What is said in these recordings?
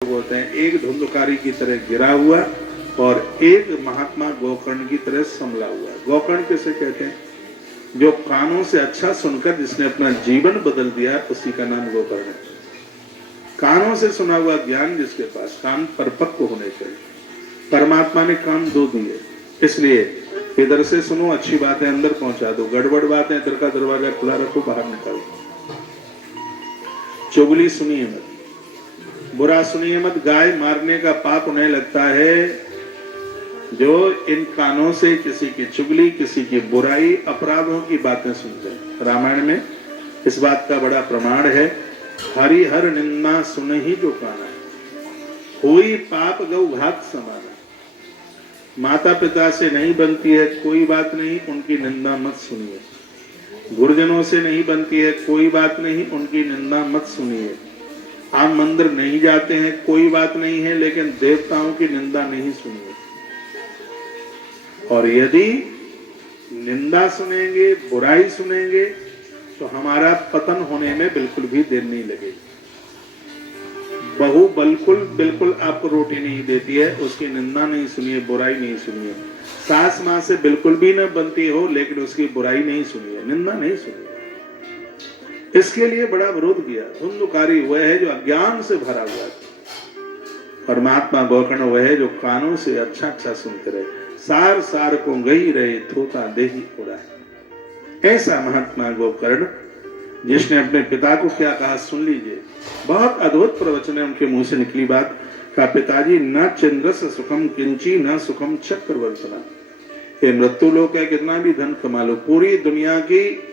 होते हैं, एक धुंधकारी की तरह गिरा हुआ और एक महात्मा गोकर्ण की तरह संभला हुआ। गोकर्ण किसे कहते हैं? जो कानों से अच्छा सुनकर जिसने अपना जीवन बदल दिया, उसी का नाम गोकर्ण है। कानों से सुना हुआ ज्ञान जिसके पास, कान परिपक्व होने चाहिए। परमात्मा ने कान दो दिए, इसलिए इधर से सुनो, अच्छी बातें अंदर पहुंचा दो, गड़बड़ बातें इधर का दरवाजा खुला रखो, बाहर निकालो। चुगली सुनिए मत, बुरा सुनिए मत। गाय मारने का पाप उन्हें लगता है जो इन कानों से किसी की चुगली, किसी की बुराई, अपराधों की बातें सुनते हैं। रामायण में इस बात का बड़ा प्रमाण है। हरि हर निंदा सुन ही जो काना, कोई पाप गौ घात समाना। माता पिता से नहीं बनती है, कोई बात नहीं, उनकी निंदा मत सुनिए। गुरुजनों से नहीं बनती है, कोई बात नहीं, उनकी निंदा मत सुनिए। आप मंदिर नहीं जाते हैं, कोई बात नहीं है, लेकिन देवताओं की निंदा नहीं सुनिए। और यदि निंदा सुनेंगे, बुराई सुनेंगे, तो हमारा पतन होने में बिल्कुल भी देर नहीं लगेगी। बहू बिल्कुल आपको रोटी नहीं देती है, उसकी निंदा नहीं सुनिए, बुराई नहीं सुनिए। सास मां से बिल्कुल भी न बनती हो, लेकिन उसकी बुराई नहीं सुनिए, निंदा नहीं सुनिए। इसके लिए बड़ा विरोध किया। धुंधकारी वह है जो अज्ञान से भरा हुआ है, और महात्मा गोकर्ण वह है जो कानों से अच्छा अच्छा सुनते रहे। सार सार को गई रहे, थोता देही उड़ाए। ऐसा महात्मा गोकर्ण, जिसने अपने पिता को क्या कहा सुन लीजिए। बहुत अद्भुत प्रवचन है उनके मुंह से निकली बात का, पिताजी न चंद्रस सुखम किंची न सुखम चक्रवर्तना। ये मृत्यु लोक है, कितना भी धन कमा लो, पूरी दुनिया की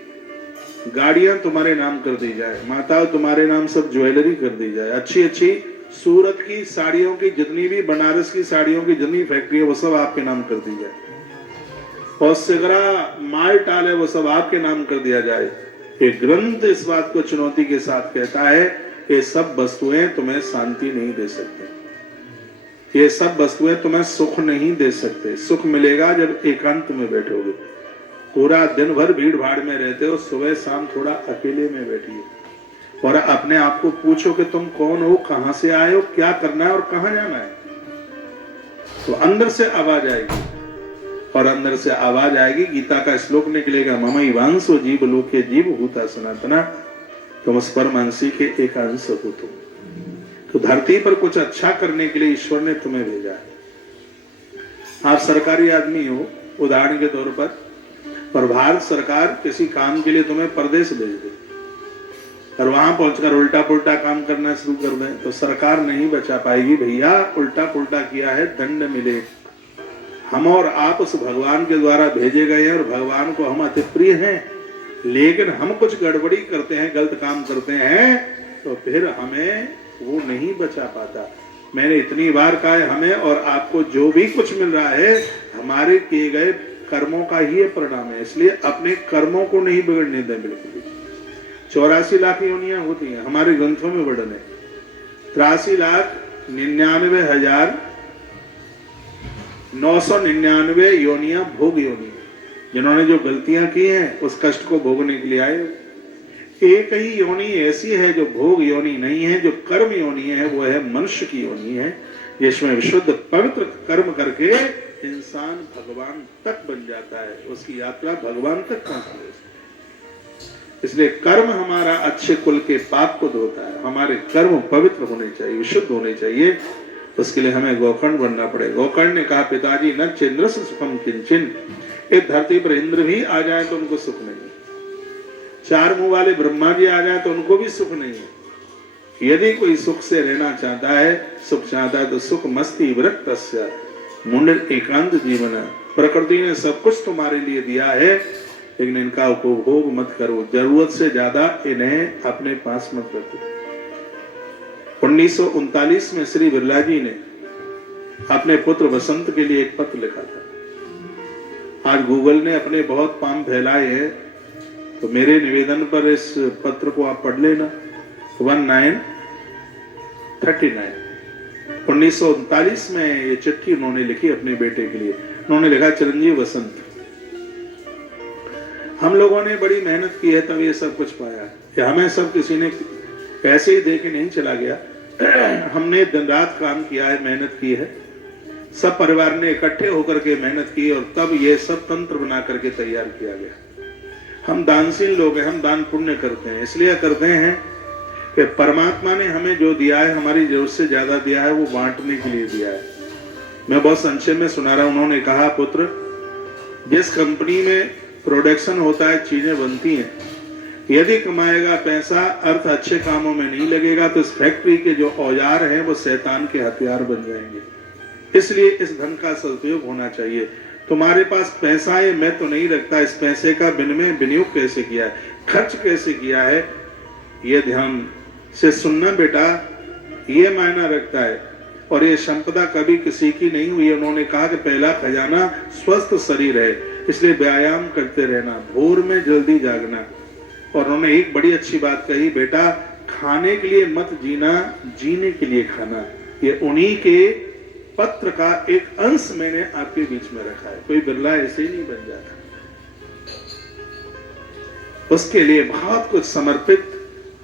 गाड़ियां तुम्हारे नाम कर दी जाए, माता तुम्हारे नाम सब ज्वेलरी कर दी जाए, अच्छी अच्छी सूरत की साड़ियों की जितनी भी, बनारस की साड़ियों की जितनी फैक्ट्री है वो सब आपके नाम कर दी जाए, और सिगरा माल टाल है वो सब आपके नाम कर दिया जाए। ये ग्रंथ इस बात को चुनौती के साथ कहता है, ये सब वस्तुएं तुम्हें शांति नहीं दे सकते, ये सब वस्तुएं तुम्हें सुख नहीं दे सकते। सुख मिलेगा जब एकांत में बैठोगे। पूरा दिन भर भीड़ भाड़ में रहते हो, सुबह शाम थोड़ा अकेले में बैठिए और अपने आप को पूछो कि तुम कौन हो, कहां से आए हो, क्या करना है और कहां जाना है। तो अंदर से आवाज आएगी, और अंदर से आवाज आएगी, गीता का श्लोक निकलेगा, ममई वांसो जीव लोके जीव भूता सनातना, तुम उस परमांसी के एक अंश हो तुम। तो धरती पर कुछ अच्छा करने के लिए ईश्वर ने तुम्हें भेजा है। आप सरकारी आदमी हो उदाहरण के तौर पर, और भारत सरकार किसी काम के लिए तुम्हें परदेश भेज दे और वहां पहुंचकर उल्टा पुल्टा काम करना शुरू कर दें, तो सरकार नहीं बचा पाएगी। भैया उल्टा पुल्टा किया है, दंड मिले। हम और आप उस भगवान के द्वारा भेजे गए हैं, और भगवान को हम अति प्रिय हैं, लेकिन हम कुछ गड़बड़ी करते हैं, गलत काम करते हैं, तो फिर हमें वो नहीं बचा पाता। मैंने इतनी बार कहा है, हमें और आपको जो भी कुछ मिल रहा है हमारे किए गए कर्मों का ही परिणाम है, इसलिए अपने कर्मों को नहीं बिगड़ने दें बिल्कुल भी। 84 लाख योनियां होती हैं, हमारे ग्रंथों में वर्णन है। 83,99,999 योनियां भोग योनि, जिन्होंने जो गलतियां की हैं उस कष्ट को भोगने के लिए आए। एक ही योनि ऐसी है जो भोग योनि नहीं है, जो कर्म योनि है, वो है मनुष्य की योनि है, जिसमें विशुद्ध पवित्र कर्म करके इंसान भगवान तक बन जाता है, उसकी यात्रा भगवान तक पहुंचती है। इसलिए कर्म हमारा अच्छे कुल के पाप को धोता है। हमारे कर्म पवित्र होने चाहिए, विशुद्ध होने चाहिए। उसके लिए हमें गोकर्ण बनना पड़ेगा। गोकर्ण ने कहा, पिताजी न चंद्र से सुखम किंचन, इस धरती पर इंद्र भी आ जाए तो उनको सुख नहीं, चार मुंह वाले ब्रह्मा जी आ जाए तो उनको भी सुख नहीं है। यदि कोई सुख से रहना चाहता है, सुख चाहता है, तो सुख मस्ती वृत्तस्य मुंड एकांत जीवन। प्रकृति ने सब कुछ तुम्हारे लिए दिया है, लेकिन इनका उपभोग मत करो, जरूरत से ज्यादा इन्हें अपने पास मत रखो। 1939 में श्री बिरला जी ने अपने पुत्र वसंत के लिए एक पत्र लिखा था। आज गूगल ने अपने बहुत पाम फैलाए हैं, तो मेरे निवेदन पर इस पत्र को आप पढ़ लेना। 1939 1939 में ये चिट्ठी उन्होंने लिखी अपने बेटे के लिए। उन्होंने लिखा, चिरंजीव वसंत, हम लोगों ने बड़ी मेहनत की है तब ये सब कुछ पाया है। हमें सब किसी ने पैसे ही दे के नहीं चला गया, हमने दिन रात काम किया है, मेहनत की है, सब परिवार ने इकट्ठे होकर के मेहनत की और तब ये सब तंत्र बना करके तैयार किया गया। हम दानशील लोग हैं, हम दान पुण्य करते हैं, इसलिए करते हैं कि परमात्मा ने हमें जो दिया है, हमारी जरूरत से ज्यादा दिया है, वो बांटने के लिए दिया है। मैं बहुत संक्षेप में सुना रहा हूं। उन्होंने कहा, पुत्र, जिस कंपनी में प्रोडक्शन होता है, चीजें बनती हैं, यदि कमाएगा पैसा, अर्थ अच्छे कामों में नहीं लगेगा, तो इस फैक्ट्री के जो औजार हैं वो शैतान के हथियार बन जाएंगे। इसलिए इस धन का सदुपयोग होना चाहिए। तुम्हारे पास पैसा है, मैं तो नहीं रखता, इस पैसे का विनियोग कैसे किया है, खर्च कैसे किया है, ये ध्यान से सुनना बेटा, ये मायना रखता है। और ये संपदा कभी किसी की नहीं हुई। उन्होंने कहा कि पहला खजाना स्वस्थ शरीर है, इसलिए व्यायाम करते रहना, भोर में जल्दी जागना। और उन्होंने एक बड़ी अच्छी बात कही, बेटा खाने के लिए मत जीना, जीने के लिए खाना। ये उन्हीं के पत्र का एक अंश मैंने आपके बीच में रखा है। कोई बिरला ऐसे ही नहीं बन जाता, उसके लिए बहुत कुछ समर्पित,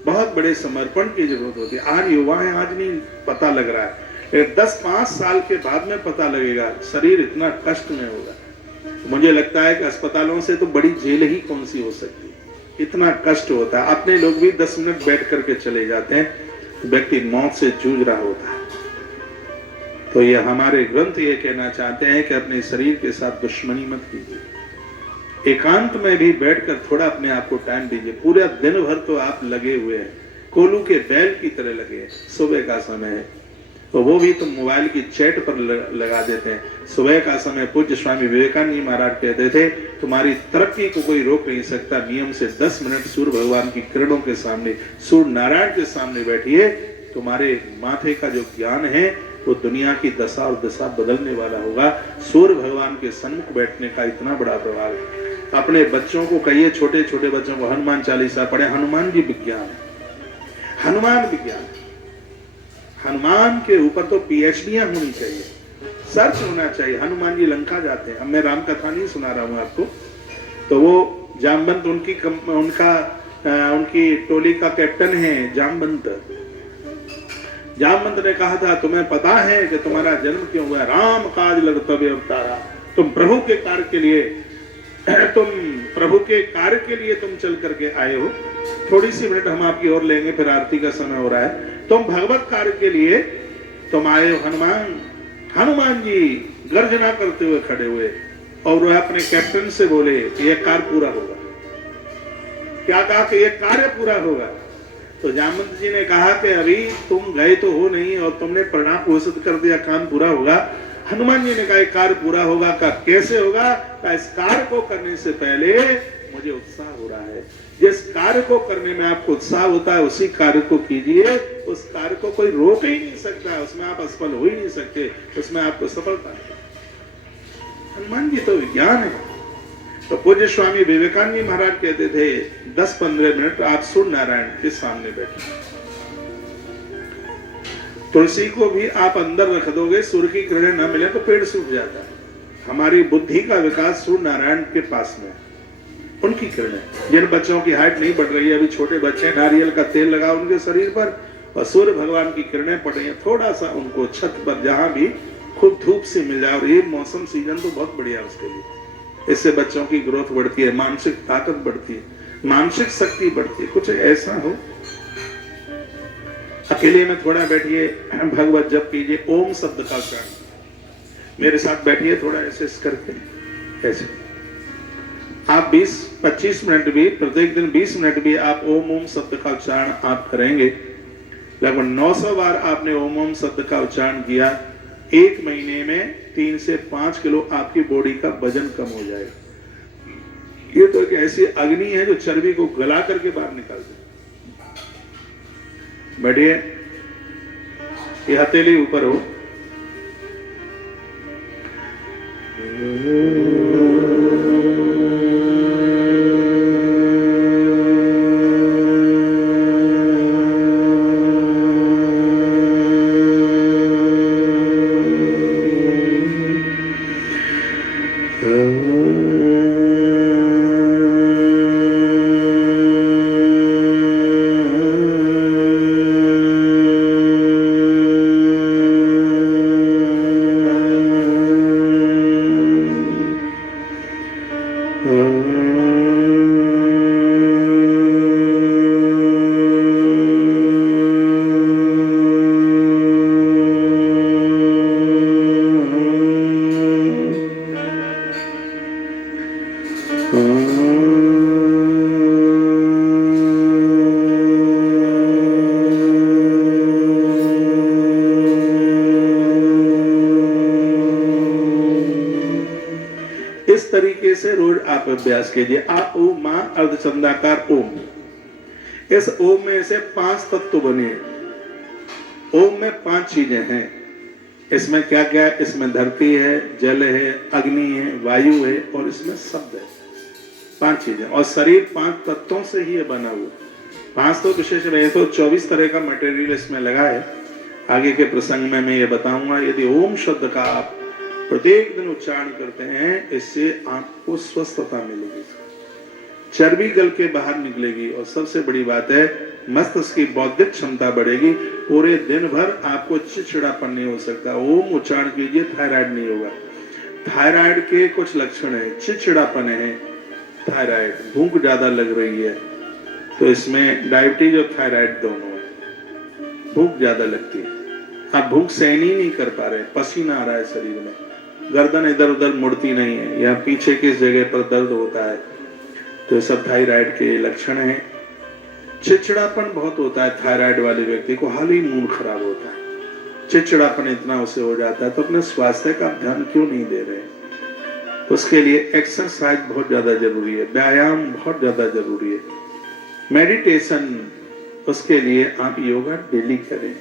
बहुत बड़े समर्पण की जरूरत होती है। आज युवा है, आज नहीं पता लग रहा है, 10-5 साल के बाद में पता लगेगा। शरीर इतना कष्ट में होगा, मुझे लगता है कि अस्पतालों से तो बड़ी जेल ही कौन सी हो सकती है, इतना कष्ट होता है। अपने लोग भी 10 मिनट बैठ करके चले जाते हैं, व्यक्ति मौत से जूझ रहा होता है। तो ये हमारे ग्रंथ ये कहना चाहते हैं कि अपने शरीर के साथ दुश्मनी मत कीजिए, एकांत में भी बैठकर थोड़ा अपने आप को टाइम दीजिए। पूरा दिन भर तो आप लगे हुए हैं, कोलू के बैल की तरह लगे हैं। सुबह का समय है तो वो भी तुम मोबाइल की चैट पर लगा देते हैं। सुबह का समय पूज्य स्वामी विवेकानंद महाराज कहते थे, तुम्हारी तरक्की को कोई रोक नहीं सकता। नियम से 10 मिनट सूर्य भगवान की किरणों के सामने, सूर्य नारायण के सामने बैठिए, तुम्हारे माथे का जो ज्ञान है वो दुनिया की दशा और दिशा बदलने वाला होगा। सूर्य भगवान के सन्मुख बैठने का इतना बड़ा प्रभाव है। अपने बच्चों को कहिए, छोटे छोटे बच्चों को हनुमान चालीसा पढ़े। हनुमान जी विज्ञान है, हनुमान विज्ञान। हनुमान के ऊपर तो पीएचडियां होनी चाहिए, सर्च होना चाहिए। हनुमान जी लंका जाते हैं, अब मैं राम कथा नहीं सुना रहा हूं आपको। तो वो जामवंत उनकी टोली का कैप्टन है जामवंत। जामवंत ने कहा था, तुम्हें पता है कि तुम्हारा जन्म क्यों हुआ? राम काज लग तबे अवतारा। तुम प्रभु के कार्य के लिए तुम चल करके आए हो। थोड़ी सी मिनट हम आपकी और लेंगे, फिर आरती का समय हो रहा है। तुम भगवत कार्य के लिए तुम आए हो। हनुमान जी गर्जना करते हुए खड़े हुए और वह अपने कैप्टन से बोले, यह कार्य पूरा होगा। क्या कहा कि यह कार्य पूरा होगा? तो जामवंत जी ने कहा कि अभी तुम गए तो हो नहीं और तुमने परिणाम घोषित कर दिया, काम पूरा होगा। हनुमान जी ने कहा कार्य पूरा होगा। का कैसे होगा? का इस कार्य को करने से पहले मुझे उत्साह हो रहा है। जिस कार्य को करने में आपको उत्साह होता है उसी कार्य को कीजिए। उस कार्य को कोई रोक ही नहीं सकता, उसमें आप असफल हो ही नहीं सकते, उसमें आपको सफलता है। हनुमान जी तो विज्ञान है। तो पूज्य स्वामी विवेकानंद जी महाराज कहते थे, 10-15 मिनट आप सूर्य नारायण के सामने बैठे। तुलसी को भी आप अंदर रख दोगे, सूर्य की किरणें न मिले तो पेड़ सूख जाता है। हमारी बुद्धि का विकास सूर्य नारायण के पास में, उनकी किरणें। जिन बच्चों की हाइट नहीं बढ़ रही है, अभी छोटे बच्चे, नारियल का तेल लगा उनके शरीर पर और सूर्य भगवान की किरणें पड़ रही है, थोड़ा सा उनको छत पर जहां भी खूब धूप से मिल जाए। और ये मौसम सीजन तो बहुत बढ़िया है उसके लिए। इससे बच्चों की ग्रोथ बढ़ती है, मानसिक ताकत बढ़ती है, मानसिक शक्ति बढ़ती है। कुछ ऐसा हो, अकेले में थोड़ा बैठिए, भगवत जप कीजिए, ओम शब्द का उच्चारण मेरे साथ बैठिए, थोड़ा ऐसे करके ऐसे। आप 20-25 मिनट भी, प्रत्येक दिन 20 मिनट भी आप ओम ओम शब्द का उच्चारण आप करेंगे। लगभग 900 बार आपने ओम ओम शब्द का उच्चारण किया, 1 महीने में 3 से 5 किलो आपकी बॉडी का वजन कम हो जाएगा। ये तो एक ऐसी अग्नि है जो चर्बी को गला करके बाहर निकालती है। बैठिए, ये हथेली ऊपर हो। इस तरीके से रोज आप अभ्यास कीजिए। आ ओ मां अर्धचंद्राकार ओम, इस ओम में से 5 तत्व बने हैं। ओम में 5 चीजें हैं। इसमें क्या क्या है? इसमें धरती है, जल है, अग्नि है, वायु है और इसमें शब्द है। 5 चीजें। और शरीर 5 तत्वों से ही बना हुआ। 5 तो विशेष रहे तो 24 तरह का मटेरियल इसमें लगा है। आगे के प्रसंग में मैं ये बताऊंगा। यदि ओम शब्द का आप प्रत्येक दिन उच्चारण करते हैं, इससे आपको स्वस्थता मिलेगी, चर्बी गल के बाहर निकलेगी और सबसे बड़ी बात है मस्तिष्क की बौद्धिक क्षमता बढ़ेगी। पूरे दिन भर आपको चिड़चिड़ापन नहीं हो सकता। ओम उच्चारण कीजिए, थायराइड नहीं होगा। थायराइड के कुछ लक्षण है, चिड़चिड़ापन है, थायराइड, भूख ज्यादा लग रही है, तो इसमें डायबिटीज और थायराइड दोनों है। भूख ज्यादा लगती है, आप भूख सहन ही नहीं कर पा रहे, पसीना आ रहा है शरीर में, गर्दन इधर उधर मुड़ती नहीं है, या पीछे किस जगह पर दर्द होता है, तो ये सब थायराइड के लक्षण हैं। चिड़चिड़ापन बहुत होता है थायराइड वाले व्यक्ति को, हाल ही मूड खराब होता है, चिड़चिड़ापन इतना उसे हो जाता है, तो अपने स्वास्थ्य का ध्यान क्यों नहीं दे रहे? उसके लिए एक्सरसाइज बहुत ज्यादा जरूरी है, व्यायाम बहुत ज्यादा जरूरी है, मेडिटेशन, उसके लिए आप योगा डेली करें।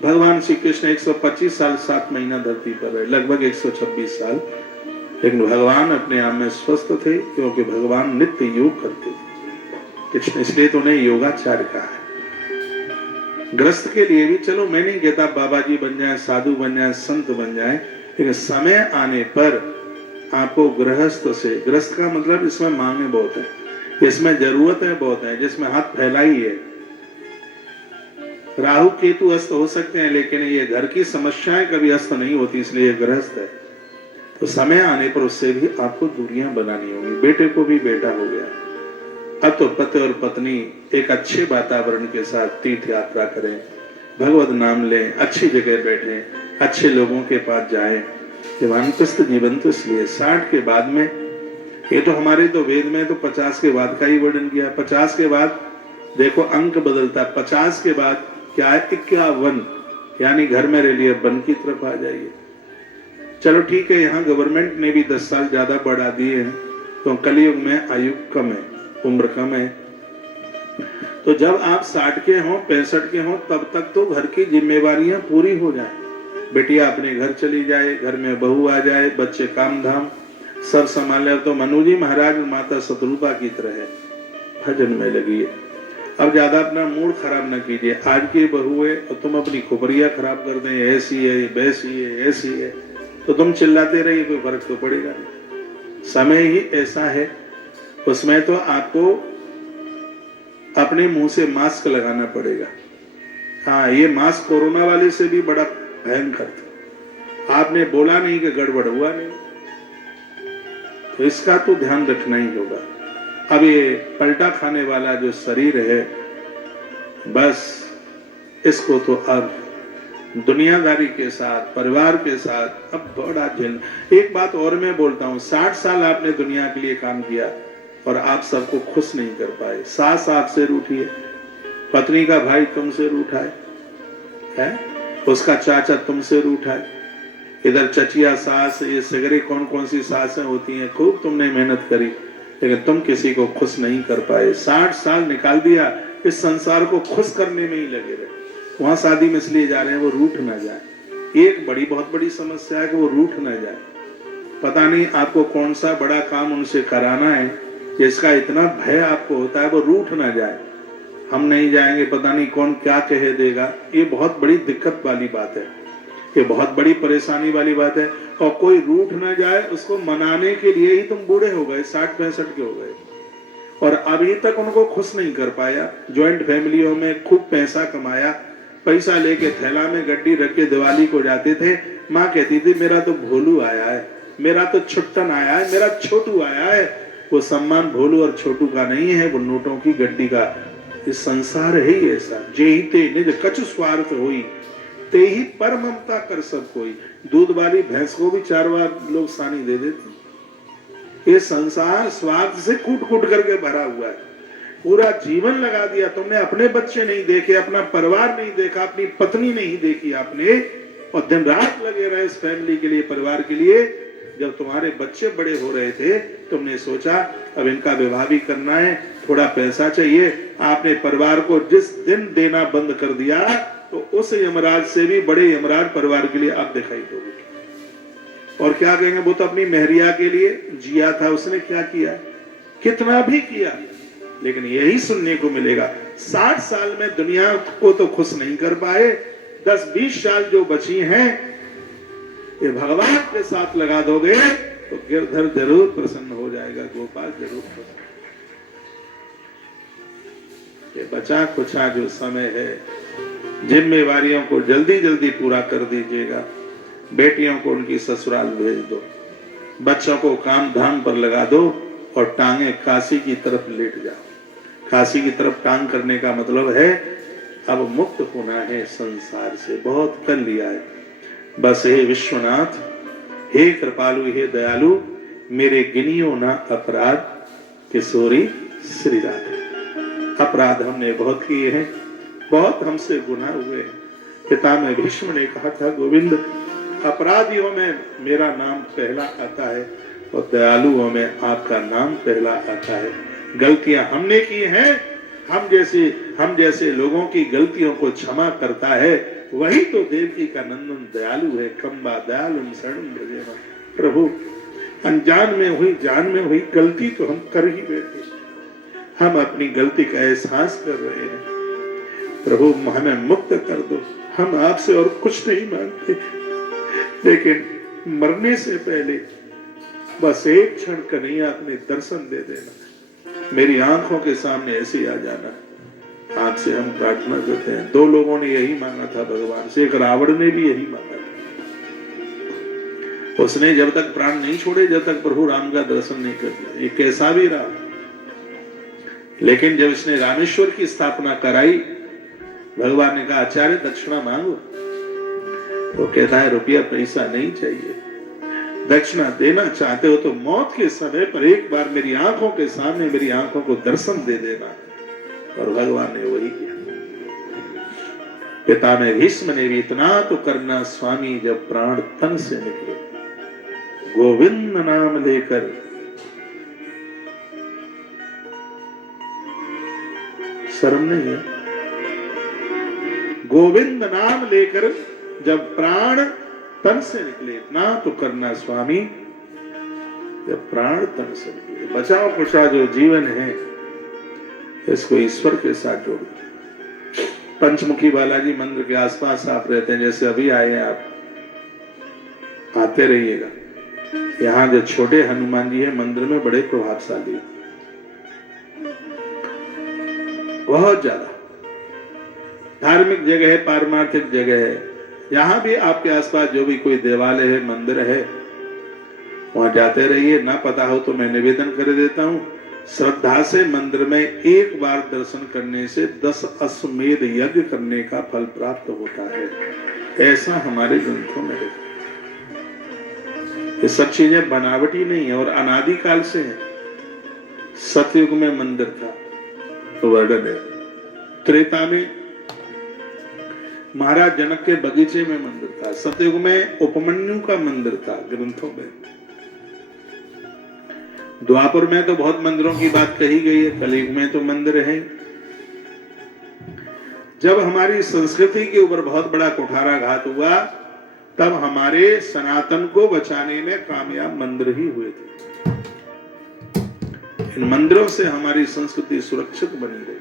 भगवान श्री कृष्ण 125 साल 7 महीना धरती पर रहे, लगभग 126 साल, लेकिन भगवान अपने आप में स्वस्थ थे, क्योंकि भगवान नित्य योग करते थे कृष्ण, इसलिए तो उन्हें योगाचार्य कहा है। ग्रस्त के लिए भी, चलो मैं नहीं कहता बाबा जी बन जाए, साधु बन जाए, संत बन जाए, लेकिन समय आने पर आपको गृहस्थ से, ग्रस्त का मतलब इसमें मांगे बहुत है, इसमें जरूरतें बहुत है, जिसमें हाथ फैला ही है। राहु केतु अस्त हो सकते हैं, लेकिन ये घर की समस्याएं कभी अस्त नहीं होती, इसलिए गृहस्थ है। तो समय आने पर उससे भी आपको दूरियां बनानी होंगी। बेटे को भी बेटा हो गया, अब तो पति और पत्नी एक अच्छे वातावरण के साथ तीर्थ यात्रा करें, भगवत नाम लें, अच्छी जगह बैठें, अच्छे लोगों के पास जाएं। वानप्रस्थ जीवन तो इसलिए 60 के बाद में, ये तो हमारे तो वेद में तो 50 के बाद का ही वर्णन किया। 50 के बाद देखो अंक बदलता, 50 के बाद क्या है? 51, यानी घर में रह लिए, वन की तरफ आ जाइए। चलो ठीक है, यहाँ गवर्नमेंट ने भी 10 साल ज्यादा बढ़ा दिए हैं, तो कलयुग में आयु कम है, उम्र कम है। तो जब आप 60 के हो, 65 के हो, तब तक तो घर की जिम्मेवारियां पूरी हो जाए। बेटिया अपने घर चली जाए, घर में बहू आ जाए, बच्चे काम धाम सब संभाले। तो मनु जी महाराज माता शत्रुपा की तरह है, भजन में लगी है। अब ज्यादा अपना मूड खराब न कीजिए। आज की बहू है और तुम अपनी खोपड़ियां खराब कर दें, ऐसी है, वैसी है, ऐसी है, तो तुम चिल्लाते रहिए, कोई फर्क तो पड़ेगा नहीं। समय ही ऐसा है, उसमें तो आपको अपने मुंह से मास्क लगाना पड़ेगा। हाँ, ये मास्क कोरोना वाले से भी बड़ा भयंकर था। आपने बोला नहीं कि गड़बड़ हुआ नहीं, तो इसका तो ध्यान रखना ही होगा। अब ये पलटा खाने वाला जो शरीर है, बस इसको तो अब दुनियादारी के साथ, परिवार के साथ अब बड़ा झेल। एक बात और मैं बोलता हूँ, 60 साल आपने दुनिया के लिए काम किया और आप सबको खुश नहीं कर पाए। सास आपसे रूठी है, पत्नी का भाई तुमसे रूठा है, उसका चाचा तुमसे रूठा है, इधर चचिया सास, ये सगरे कौन कौन सी सासें होती हैं, खूब तुमने मेहनत करी, लेकिन तुम किसी को खुश नहीं कर पाए। 60 साल निकाल दिया इस संसार को खुश करने में ही लगे रहे। वहां शादी में इसलिए जा रहे हैं वो रूठ ना जाए। एक बड़ी बहुत बड़ी समस्या है कि वो रूठ ना जाए। पता नहीं आपको कौन सा बड़ा काम उनसे कराना है जिसका इतना भय आपको होता है, वो रूठ ना जाए। हम नहीं जाएंगे, पता नहीं कौन क्या कह देगा। ये बहुत बड़ी दिक्कत वाली बात है, ये बहुत बड़ी परेशानी वाली बात है। और कोई रूठ ना जाए, उसको मनाने के लिए ही तुम बूढ़े हो गए, 60-65 के हो गए, और अभी तक उनको खुश नहीं कर पाया। ज्वाइंट फैमिलियों में खूब पैसा कमाया, पैसा लेके थैला में गड्डी रख के दिवाली को जाते थे। माँ कहती थी मेरा तो भोलू आया है, मेरा तो छुट्टन आया है, मेरा छोटू आया है। वो सम्मान भोलू और छोटू का नहीं है, वो नोटों की गड्डी का। इस संसार है ही ऐसा। जेहिते निज कछु स्वार्थ होई, ते ही पर ममता कर सब कोई। दूध वाली भैंस को भी 4 बार लोग सानी दे देते। ये संसार स्वार्थ से कूट कूट करके भरा हुआ है। पूरा जीवन लगा दिया तुमने, अपने बच्चे नहीं देखे, अपना परिवार नहीं देखा, अपनी पत्नी नहीं देखी आपने, और दिन रात लगे रहे इस फैमिली के लिए, परिवार के लिए। जब तुम्हारे बच्चे बड़े हो रहे थे तुमने सोचा अब इनका विवाह भी करना है, थोड़ा पैसा चाहिए, आपने परिवार को जिस दिन देना बंद कर दिया तो उस यमराज से भी बड़े यमराज परिवार के लिए आप दिखाई दोगे। और क्या कहेंगे, वो तो अपनी मेहरिया के लिए जिया था, उसने क्या किया, कितना भी किया, लेकिन यही सुनने को मिलेगा 60 साल में दुनिया को तो खुश नहीं कर पाए, 10-20 साल जो बची हैं ये भगवान के साथ लगा दोगे तो गिरधर जरूर प्रसन्न हो जाएगा, गोपाल जरूर प्रसन्न। ये बचा कुछा जो समय है जिम्मेवारियों को जल्दी जल्दी पूरा कर दीजिएगा। बेटियों को उनकी ससुराल भेज दो, बच्चों को काम धाम पर लगा दो और टांगे काशी की तरफ लेट जाओ। काशी की तरफ टांग करने का मतलब है अब मुक्त होना है संसार से, बहुत कर लिया है बस। हे विश्वनाथ, हे कृपालु, हे दयालु, मेरे गिनियो ना अपराध, किशोरी श्री राधे। अपराध हमने बहुत किए हैं, बहुत हमसे गुनाह हुए हैं। पितामह भीष्म ने कहा था, गोविंद अपराधियों में मेरा नाम पहला आता है और दयालुओं में आपका नाम पहला आता है। गलतियां हमने की हैं, हम जैसे लोगों की गलतियों को क्षमा करता है वही तो देवकी का नंदन दयालु है। कम्बा दयालु शरणं भजेम। प्रभु अनजान में हुई जान में हुई गलती तो हम कर ही बैठे, हम अपनी गलती का एहसास कर रहे हैं। प्रभु हमें मुक्त कर दो, हम आपसे और कुछ नहीं मांगते, लेकिन मरने से पहले बस एक क्षण कन्हैया अपने दर्शन दे देना, मेरी आंखों के सामने ऐसे आ जाना। आपसे हम प्रार्थना करते हैं। 2 लोगों ने यही मांगा था भगवान से, एक रावण ने भी यही मांगा था। उसने जब तक प्राण नहीं छोड़े, जब तक प्रभु राम का दर्शन नहीं कर दिया, ये कैसा भी रहा। लेकिन जब इसने रामेश्वर की स्थापना कराई, भगवान ने कहा आचार्य दक्षिणा मांगो, तो कहता है रुपया पैसा नहीं चाहिए, दक्षिणा देना चाहते हो तो मौत के समय पर एक बार मेरी आंखों के सामने मेरी आंखों को दर्शन दे देना। और भगवान ने वही किया। पिता में भीष्म ने भी इतना तो करना स्वामी जब प्राण तन से निकले, गोविंद नाम लेकर शर्म नहीं है, गोविंद नाम लेकर जब प्राण तन से निकले, इतना तो करना स्वामी जब प्राण तन से निकले। बचाओ कुचा जो जीवन है इसको ईश्वर के साथ जोड़ो। पंचमुखी बालाजी मंदिर के आसपास आप रहते हैं, जैसे अभी आए हैं आप, आते रहिएगा। यहाँ जो छोटे हनुमान जी है मंदिर में बड़े प्रभावशाली, बहुत ज्यादा धार्मिक जगह है, पारमार्थिक जगह है। यहाँ भी आपके आसपास जो भी कोई देवालय है, मंदिर है, वहां जाते रहिए। ना पता हो तो मैं निवेदन कर देता हूँ, श्रद्धा से मंदिर में एक बार दर्शन करने से 10 अश्वमेध यज्ञ करने का फल प्राप्त होता है, ऐसा हमारे ग्रंथों में है। ये सब चीजें बनावटी नहीं है और अनादिकाल से है। सतयुग में मंदिर था तो वर्णन है, त्रेता में महाराज जनक के बगीचे में मंदिर था, सतयुग में उपमन्यु का मंदिर था ग्रंथों में, द्वापर में तो बहुत मंदिरों की बात कही गई है, कलयुग में तो मंदिर है। जब हमारी संस्कृति के ऊपर बहुत बड़ा कुठाराघात हुआ तब हमारे सनातन को बचाने में कामयाब मंदिर ही हुए थे। इन मंदिरों से हमारी संस्कृति सुरक्षित बनी रही।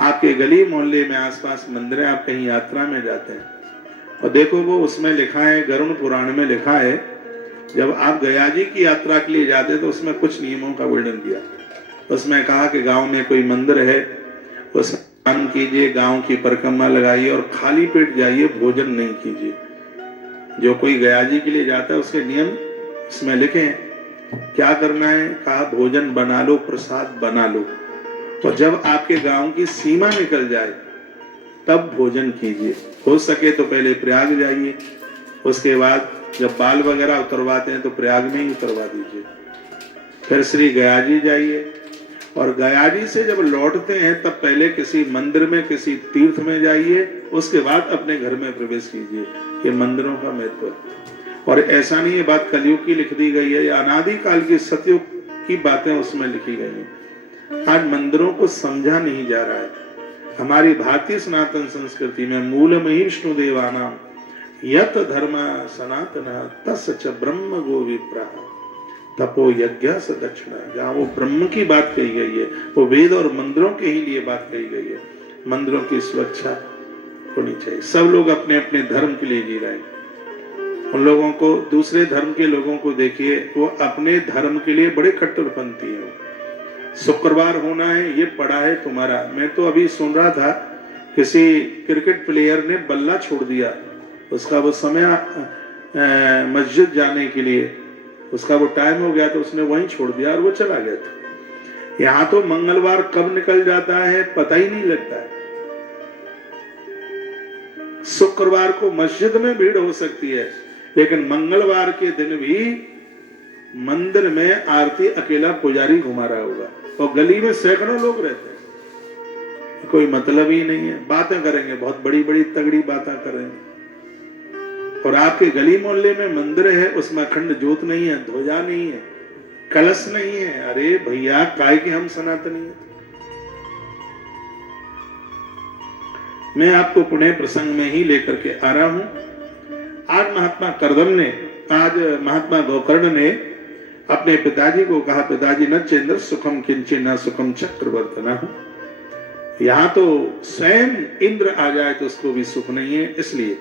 आपके गली मोहल्ले में आसपास मंदिर है, आप कहीं यात्रा में जाते हैं और देखो वो उसमें लिखा है, गरुड़ पुराण में लिखा है, जब आप गया जी की यात्रा के लिए जाते तो उसमें कुछ नियमों का वर्णन किया। उसमें कहा कि गांव में कोई मंदिर है उसमें स्नान कीजिए, गांव की परिक्रमा लगाइए और खाली पेट जाइए, भोजन नहीं कीजिए। जो कोई गया जी के लिए जाता है उसके नियम इसमें लिखे हैं। क्या करना है, कहा भोजन बना लो, प्रसाद बना लो, और जब आपके गांव की सीमा निकल जाए तब भोजन कीजिए। हो सके तो पहले प्रयाग जाइए, उसके बाद जब बाल वगैरह उतरवाते हैं तो प्रयाग में ही उतरवा दीजिए। फिर श्री गया जी जाइए और गया जी से जब लौटते हैं तब पहले किसी मंदिर में, किसी तीर्थ में जाइए, उसके बाद अपने घर में प्रवेश कीजिए। ये मंदिरों का महत्व है। और ऐसा नहीं ये बात कलयुग की लिख दी गई है, या अनादि काल की सतयुग की बातें उसमें लिखी गई हैं। आज मंदिरों को समझा नहीं जा रहा है। हमारी भारतीय सनातन संस्कृति में मूलम ही विष्णु देवानाम यत धर्म सनातन तस्य च ब्रह्म गो विप्रा तपो यज्ञ स दक्षिणा। जहाँ वो ब्रह्म की बात कही गई है, वो वेद और मंदिरों के ही लिए बात कही गई है। मंदिरों की सुरक्षा होनी चाहिए। सब लोग अपने अपने धर्म के लिए जी रहे हैं। उन लोगों को, दूसरे धर्म के लोगों को देखिए, वो अपने धर्म के लिए बड़े कट्टरपंथी हैं। शुक्रवार होना है, ये पड़ा है तुम्हारा। मैं तो अभी सुन रहा था, किसी क्रिकेट प्लेयर ने बल्ला छोड़ दिया, उसका वो समय मस्जिद जाने के लिए उसका वो टाइम हो गया, तो उसने वहीं छोड़ दिया और वो चला गया था। यहाँ तो मंगलवार कब निकल जाता है पता ही नहीं लगता है। शुक्रवार को मस्जिद में भीड़ हो सकती है, लेकिन मंगलवार के दिन भी मंदिर में आरती अकेला पुजारी घुमा रहा होगा, और गली में सैकड़ों लोग रहते हैं। कोई मतलब ही नहीं है। बातें करेंगे, बहुत बड़ी बड़ी तगड़ी बातें करेंगे, और आपके गली मोहल्ले में मंदिर है, उसमें अखंड ज्योत नहीं है, ध्वजा नहीं है, कलश नहीं है। अरे भैया, काय के हम सनातनी है। मैं आपको पुणे प्रसंग में ही लेकर के आ रहा हूं। आज महात्मा गोकर्ण ने अपने पिताजी को कहा, पिताजी न चेंद्र सुखम किंचे न सुखम चक्रवर्तना। यहां तो स्वयं इंद्र आ जाए तो उसको भी सुख नहीं है, इसलिए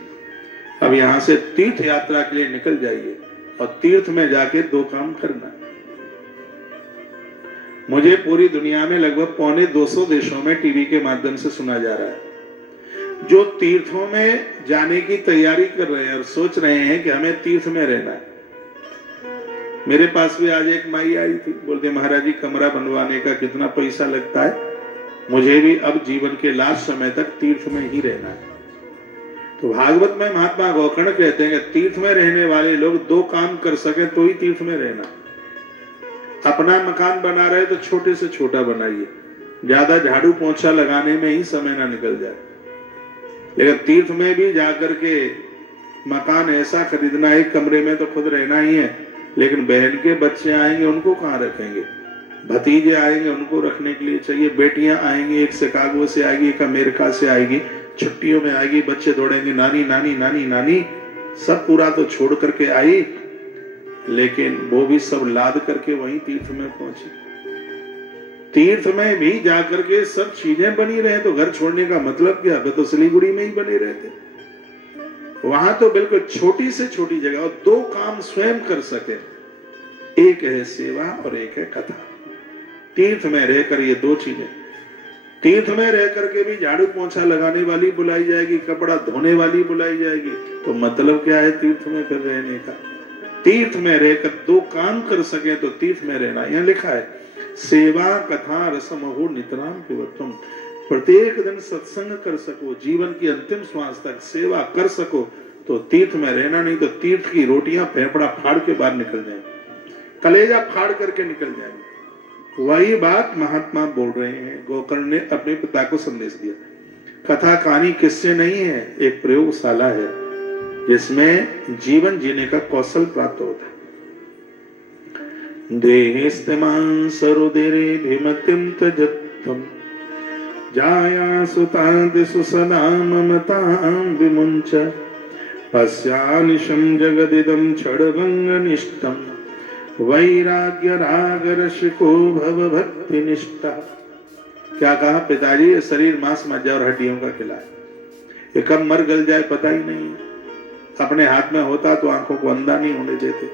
अब यहां से तीर्थ यात्रा के लिए निकल जाइए, और तीर्थ में जाके 2 काम करना। मुझे पूरी दुनिया में लगभग 250 देशों में टीवी के माध्यम से सुना जा रहा है, जो तीर्थों में जाने की तैयारी कर रहे हैं और सोच रहे हैं कि हमें तीर्थ में रहना है। मेरे पास भी आज एक माई आई थी, बोलते महाराज जी कमरा बनवाने का कितना पैसा लगता है, मुझे भी अब जीवन के लास्ट समय तक तीर्थ में ही रहना है। तो भागवत में महात्मा गोकर्ण कहते हैं कि तीर्थ में रहने वाले लोग 2 काम कर सके तो ही तीर्थ में रहना। अपना मकान बना रहे तो छोटे से छोटा बनाइए, ज्यादा झाड़ू पोंछा लगाने में ही समय ना निकल जाए। लेकिन तीर्थ में भी जाकर के मकान ऐसा खरीदना, एक कमरे में तो खुद रहना ही है, लेकिन बहन के बच्चे आएंगे उनको कहाँ रखेंगे, भतीजे आएंगे उनको रखने के लिए चाहिए, बेटियां आएंगी, एक शिकागो से आएगी, एक अमेरिका से आएगी, छुट्टियों में आएगी, बच्चे दौड़ेंगे नानी नानी नानी नानी। सब पूरा तो छोड़ करके आई, लेकिन वो भी सब लाद करके वहीं तीर्थ में पहुंची। तीर्थ में भी जाकर के सब चीजें बनी रहे तो घर छोड़ने का मतलब क्या, वे तो सिलीगुड़ी में ही बने रहते। वहां तो बिल्कुल छोटी से छोटी जगह, और 2 काम स्वयं कर सके, एक है सेवा और एक है कथा। तीर्थ में रहकर ये 2 चीजें। तीर्थ में रह करके भी झाड़ू पोंछा लगाने वाली बुलाई जाएगी, कपड़ा धोने वाली बुलाई जाएगी, तो मतलब क्या है तीर्थ में फिर रहने का। तीर्थ में रहकर 2 काम कर सके तो तीर्थ में रहना। यहाँ लिखा है, सेवा कथा रसमहो नितराम पिबत्वम। प्रत्येक दिन सत्संग कर सको, जीवन की अंतिम श्वास तक सेवा कर सको तो तीर्थ में रहना, नहीं तो तीर्थ की रोटियां फेफड़ा फाड़ के बाहर निकल जाएंगी, कलेजा फाड़ करके निकल जाएंगे। वही बात महात्मा बोल रहे हैं। गोकर्ण ने अपने पिता को संदेश दिया। कथा कहानी किससे नहीं है, एक प्रयोगशाला है जिसमें जीवन जीने का कौशल प्राप्त होता है। देहेस्तेमां सरुदिरे भीमतिं तजत्तम जाया सुतादिषु सदा ममतां विमुञ्च पश्यानिशं जगदिदं क्षणभङ्गनिष्ठं वैराग्य राग रसिको भव भक्ति निष्ठा। क्या कहा पिताजी, ये शरीर मांस मज्जा और हड्डियों का किला है, ये कब मर गल जाए पता ही नहीं है। अपने हाथ में होता तो आंखों को अंधा नहीं होने देते,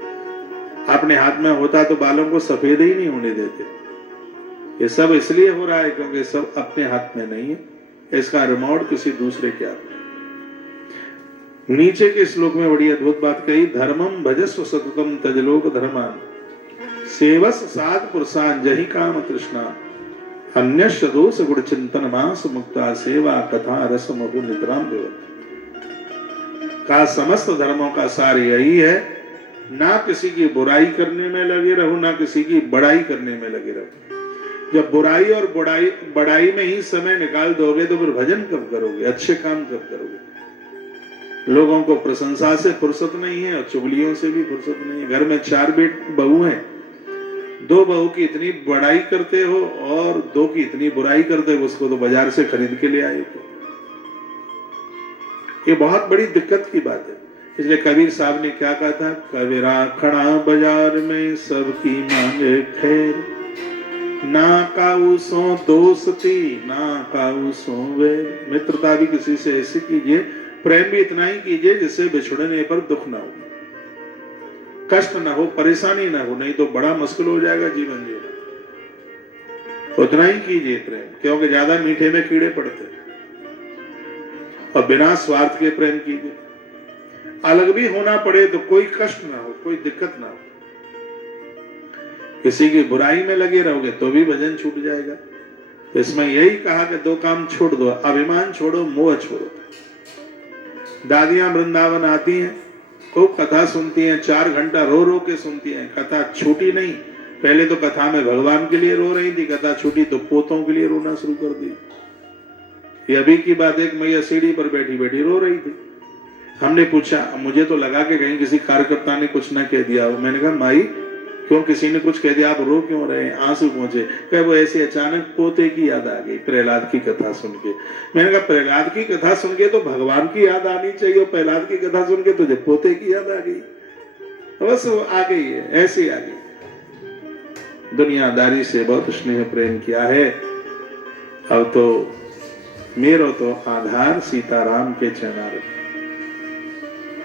अपने हाथ में होता तो बालों को सफेद ही नहीं होने देते। ये सब इसलिए हो रहा है क्योंकि सब अपने हाथ में नहीं है, इसका रिमोट किसी दूसरे के हाथ में। नीचे के श्लोक में बड़ी अद्भुत बात कही, धर्मम भजस्व सततम तजलोक धर्मान सेवस साध पुरुषान जहि काम तृष्णा अन्यश्च दोष गुण चिंतन मास मुक्ता सेवा कथा रस मधु नितराम देवत। का समस्त धर्मों का सार यही है, ना किसी की बुराई करने में लगे रहो, ना किसी की बड़ाई करने में लगे रहो। जब बुराई और बड़ाई में ही समय निकाल दोगे तो फिर भजन कब करोगे, अच्छे काम कब करोगे। लोगों को प्रशंसा से फुर्सत नहीं है और चुगलियों से भी फुर्सत नहीं है। घर में 4 बहू हैं, 2 बहू की इतनी बड़ाई करते हो और 2 की इतनी बुराई करते हो, उसको तो बाजार से खरीद के ले आए थे। ये बहुत बड़ी दिक्कत की बात है। इसलिए कबीर साहब ने क्या कहा था, कबीरा खड़ा बाजार में सबकी मांगे खैर, ना काऊ सो दोस्ती ना काऊ सो वैर। मित्रता भी किसी से ऐसी कीजिए, प्रेम भी इतना ही कीजिए जिससे बिछड़ने पर दुख ना हो, कष्ट ना हो, परेशानी ना हो, नहीं तो बड़ा मुश्किल हो जाएगा जीवन जीना। उतना ही कीजिए प्रेम, क्योंकि ज्यादा मीठे में कीड़े पड़ते हैं। और बिना स्वार्थ के प्रेम कीजिए। अलग भी होना पड़े तो कोई कष्ट ना हो, कोई दिक्कत ना हो। किसी की बुराई में लगे रहोगे तो भी भजन छूट जाएगा। तो इसमें यही कहा कि 2 काम छोड़ दो, अभिमान छोड़ो, मोह छोड़ो। दादियां वृंदावन आती हैं, खूब कथा सुनती हैं, 4 घंटा रो रो के सुनती हैं, कथा छूटी नहीं। पहले तो कथा में भगवान के लिए रो रही थी, कथा छूटी तो पोतों के लिए रोना शुरू कर दी। ये अभी की बात, एक मैया सीढ़ी पर बैठी बैठी रो रही थी। हमने पूछा, मुझे तो लगा कि कहीं किसी कार्यकर्ता ने कुछ ना कह दिया। मैंने कहा माई क्यों, किसी ने कुछ कह दिया, आप रो क्यों रहे हैं? आंसू पहुंचे। कहे वो ऐसे अचानक पोते की याद आ गई प्रहलाद की कथा सुन के। मैंने कहा प्रहलाद की कथा सुन के तो भगवान की याद आनी चाहिए, प्रहलाद की कथा सुन के तुझे पोते की याद आ गई। बस वो आ गई है, ऐसी आ गई। दुनियादारी से बहुत स्नेह प्रेम किया है। अब तो मेरो तो आधार सीताराम के चनार,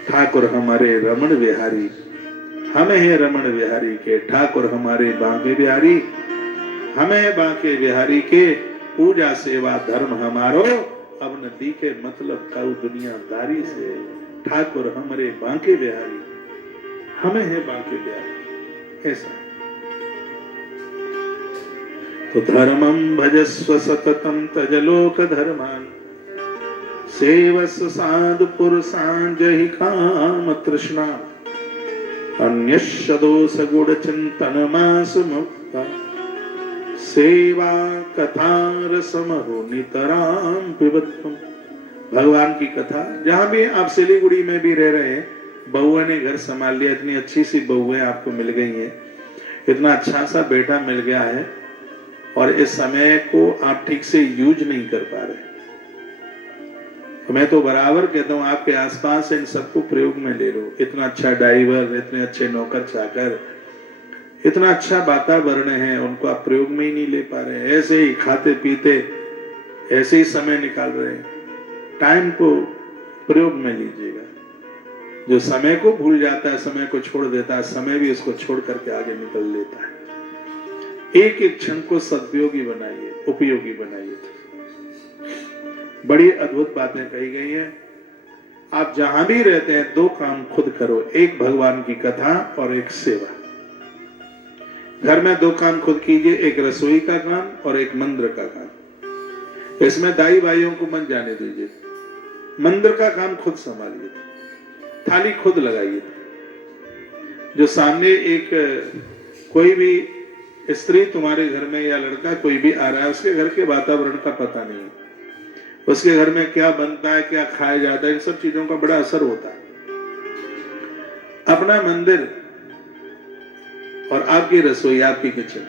ठाकुर हमारे रमण बिहारी, हमें है रमण बिहारी के, ठाकुर हमारे बांके बिहारी, हमें बांके बिहारी के, पूजा सेवा धर्म हमारो, अब न दिखे मतलब काऊ दुनियादारी से, ठाकुर हमारे बांके बिहारी, हमें है बांके बिहारी। ऐसा तो धर्मं भजस्व सततं तजलोक धर्मान, सेवस साधु पुरुषां जहि काम तृष्णा, अन्यस्य दोष गुण चिंतन मास मुक्ता, सेवा कथा रसमहो नितराम पिबत्वम। भगवान की कथा, जहां भी आप सिलीगुड़ी में भी रह रहे हैं, बहुआ ने घर संभाल लिया, इतनी अच्छी सी बहुएं आपको मिल गई हैं, इतना अच्छा सा बेटा मिल गया है, और इस समय को आप ठीक से यूज नहीं कर पा रहे। तो मैं तो बराबर कहता हूं आपके आसपास इन सबको प्रयोग में ले लो। इतना अच्छा ड्राइवर, इतने अच्छे नौकर चाकर, इतना अच्छा वातावरण है, उनको आप प्रयोग में ही नहीं ले पा रहे। ऐसे ही खाते पीते ऐसे ही समय निकाल रहे हैं। टाइम को प्रयोग में लीजिएगा। जो समय को भूल जाता है, समय को छोड़ देता है, समय भी उसको छोड़ करके आगे निकल लेता है। एक एक क्षण को सदुपयोगी बनाइए, उपयोगी बनाइए। बड़ी अद्भुत बातें कही गई हैं। आप जहां भी रहते हैं 2 काम खुद करो, एक भगवान की कथा और एक सेवा। घर में 2 काम खुद कीजिए, एक रसोई का काम और एक मंदिर का काम। इसमें दाई भाइयों को मत जाने दीजिए। मंदिर का काम खुद संभालिए, थाली खुद लगाइए। जो सामने एक कोई भी स्त्री तुम्हारे घर में या लड़का कोई भी आ रहा है, उसके घर के वातावरण का पता नहीं, उसके घर में क्या बनता है, क्या खाया जाता है, इन सब चीजों का बड़ा असर होता है। अपना मंदिर और आपकी रसोई, आपकी किचन,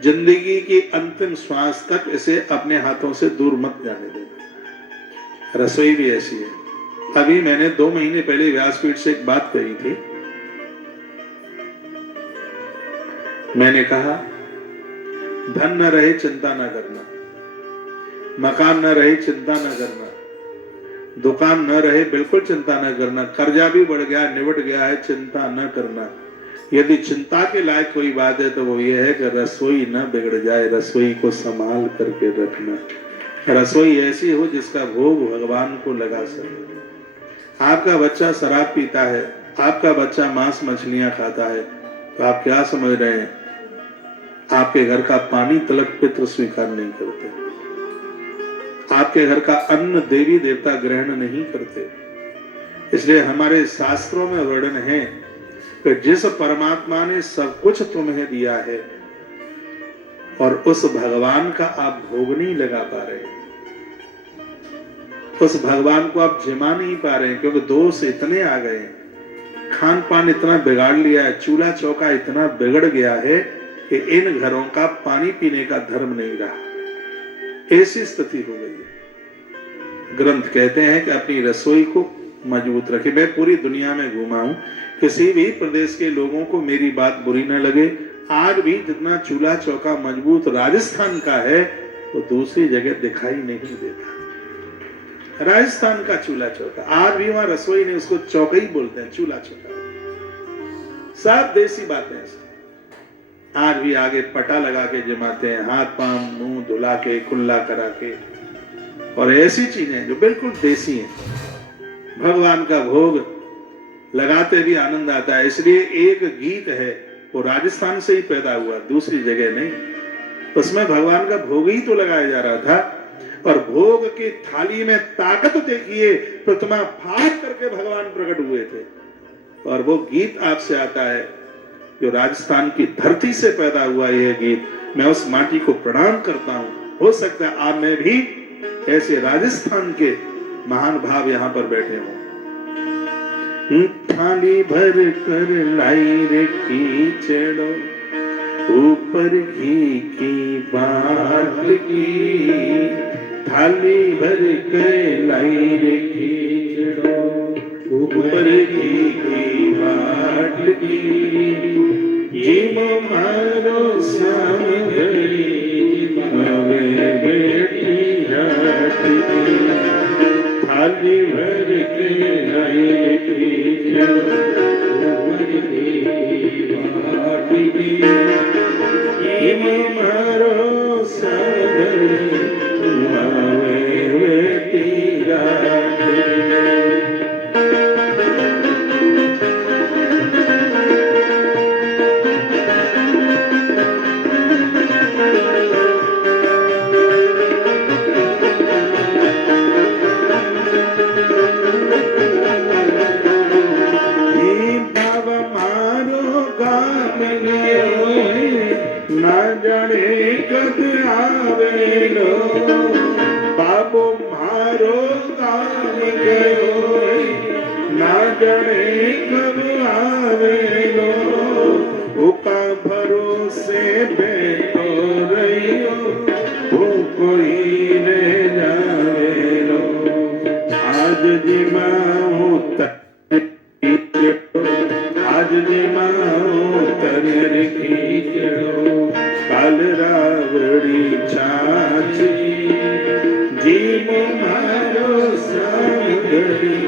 जिंदगी की अंतिम श्वास तक इसे अपने हाथों से दूर मत जाने देना। रसोई भी ऐसी है। अभी मैंने 2 महीने पहले व्यासपीठ से एक बात कही थी। मैंने कहा धन न रहे चिंता न करना, मकान न रहे चिंता न करना, दुकान न रहे बिल्कुल चिंता न करना, कर्जा भी बढ़ गया निबट गया है, चिंता न करना। यदि चिंता के लायक कोई बात है तो वो ये है कि रसोई न बिगड़ जाए, रसोई को संभाल करके रखना। रसोई ऐसी हो जिसका भोग भगवान को लगा सके। आपका बच्चा शराब पीता है, आपका बच्चा मांस मछलियां खाता है, तो आप क्या समझ रहे हैं? आपके घर का पानी तलक पितृ स्वीकार नहीं करते, आपके घर का अन्न देवी देवता ग्रहण नहीं करते। इसलिए हमारे शास्त्रों में वर्णन है कि जिस परमात्मा ने सब कुछ तुम्हें दिया है और उस भगवान का आप भोग नहीं लगा पा रहे, उस भगवान को आप जिमा नहीं पा रहे हैं, क्योंकि दोष इतने आ गए, खान पान इतना बिगाड़ लिया है, चूल्हा चौका इतना बिगड़ गया है कि इन घरों का पानी पीने का धर्म नहीं रहा। ऐसी स्थिति हो गई है। ग्रंथ कहते हैं कि अपनी रसोई को मजबूत रखे। मैं पूरी दुनिया में घूमा हूं, किसी भी प्रदेश के लोगों को मेरी बात बुरी न लगे, आज भी जितना चूल्हा चौका मजबूत राजस्थान का है वो दूसरी जगह दिखाई नहीं देता। राजस्थान का चूल्हा चौका आज भी वहां रसोई नहीं, उसको चौका ही बोलते हैं, चूल्हा चौका। सब देसी बातें हैं। आज भी आगे पटा लगा के जमाते हैं, हाथ पांव मुंह धुला के कुल्ला करा के, और ऐसी चीजें जो बिल्कुल देसी हैं। भगवान का भोग लगाते भी आनंद आता है। इसलिए एक गीत है वो राजस्थान से ही पैदा हुआ, दूसरी जगह नहीं। उसमें भगवान का भोग ही तो लगाया जा रहा था, और भोग की थाली में ताकत देखिए, प्रतिमा फाड़ करके भगवान प्रकट हुए थे। और वो गीत आपसे आता है जो राजस्थान की धरती से पैदा हुआ। यह गीत मैं उस माटी को प्रणाम करता हूं। हो सकता है आप में भी ऐसे राजस्थान के महान भाव यहां पर बैठे हों। थाली भर कर लाई रे खींचड़ो, ऊपर घी की बाट की। थाली भर कर लाई रे खींचड़ो, ऊपर घी की बाट की। जिम मारो श्याम घड़ी, मवे बेटी जात की। थाली भर के लाई खींचड़ो, ऊपर घी की बाट की। जिम मारो श्याम घड़ी, मवे बेटी जात की। ना जाने कब आवेलो, बाबो मारो काम गयो। ना जाने कब आवेलो, उका भरोसे बैठो रहियो, वो कोई रह जावेलो। आज जिमाऊ आज जिमाऊ तर खींचड़ो, काल रावड़ी छाछी। जीम मारो सागरी,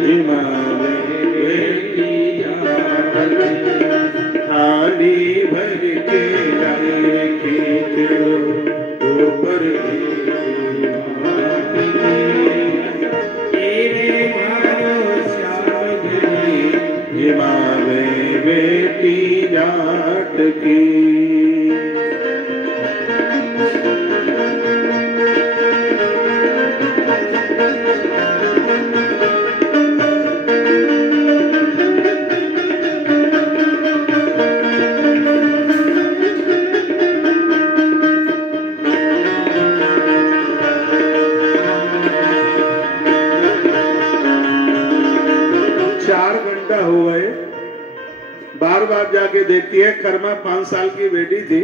जिमावे बेटी जात। थाली भर के लाई खींचड़ो, ऊपर जिमावे बेटी जाट की। बार बार जाके देखती है। कर्मा 5 साल की बेटी थी,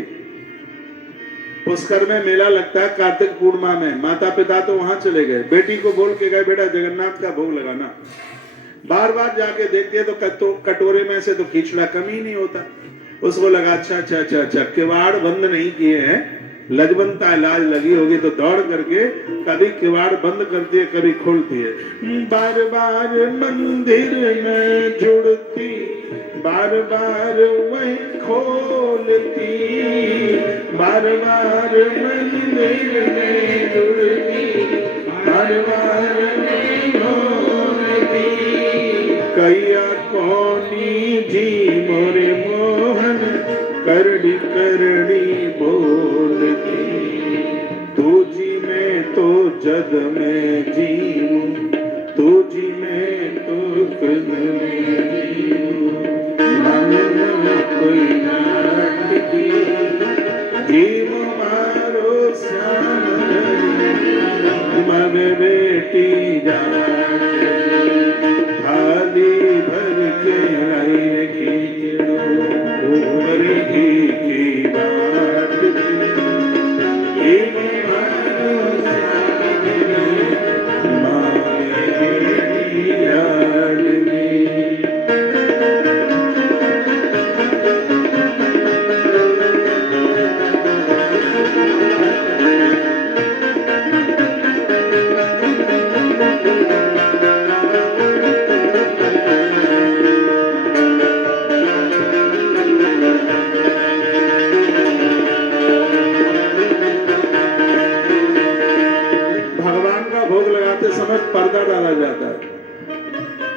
पुष्कर में मेला लगता है कार्तिक पूर्णिमा में। माता पिता तो वहां चले गए, बेटी को बोल के गए बेटा जगन्नाथ का भोग लगाना। बार बार जाके देखती है तो कटोरे में से तो खिचड़ा कम ही नहीं होता। उसको लगा अच्छा किवाड़ बंद नहीं किए हैं, लजबंता इलाज लगी होगी, तो दौड़ करके कभी किवाड़ बंद करती है कभी खोलती है। बार बार मंदिर में जुड़ती, बार बार वही खोलती। बार बार मंदिर में जुड़ती, बार बार वही खोलती। कैया कौनी जी मोरे मोहन, करड़ी करड़ी बोलती। तुझी में तो जग में जीऊं, तुझी में तो कृद में जीऊं। मन में कोई नाटकी, जीव मारो श्याम घड़ी, मन बेटी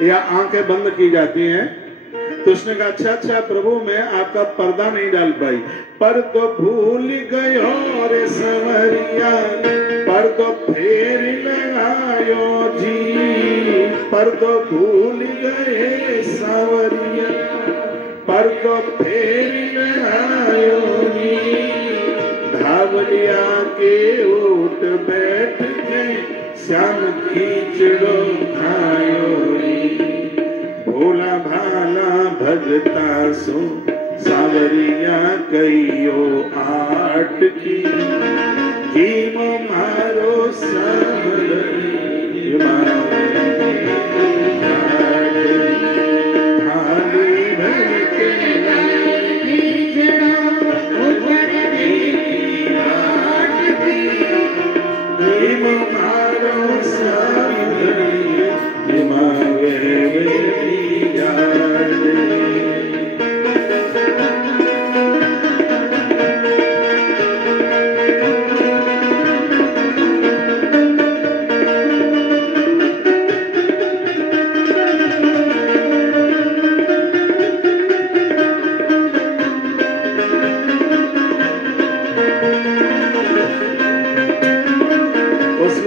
या आंखें बंद की जाती हैं। तो उसने कहा अच्छा अच्छा प्रभु मैं आपका पर्दा नहीं डाल पाई। पर तो भूल गयो रे संवरिया, पर तो फेर लगायो जी, पर तो भूल गए सांवरिया, पर तो फेर लगायो जी। धावलिया के उठ बैठ के श्याम खींचड़ो खायो रे। भोला भाला भगता सो सावरिया कहियो आट की, जीम मारो सावरिया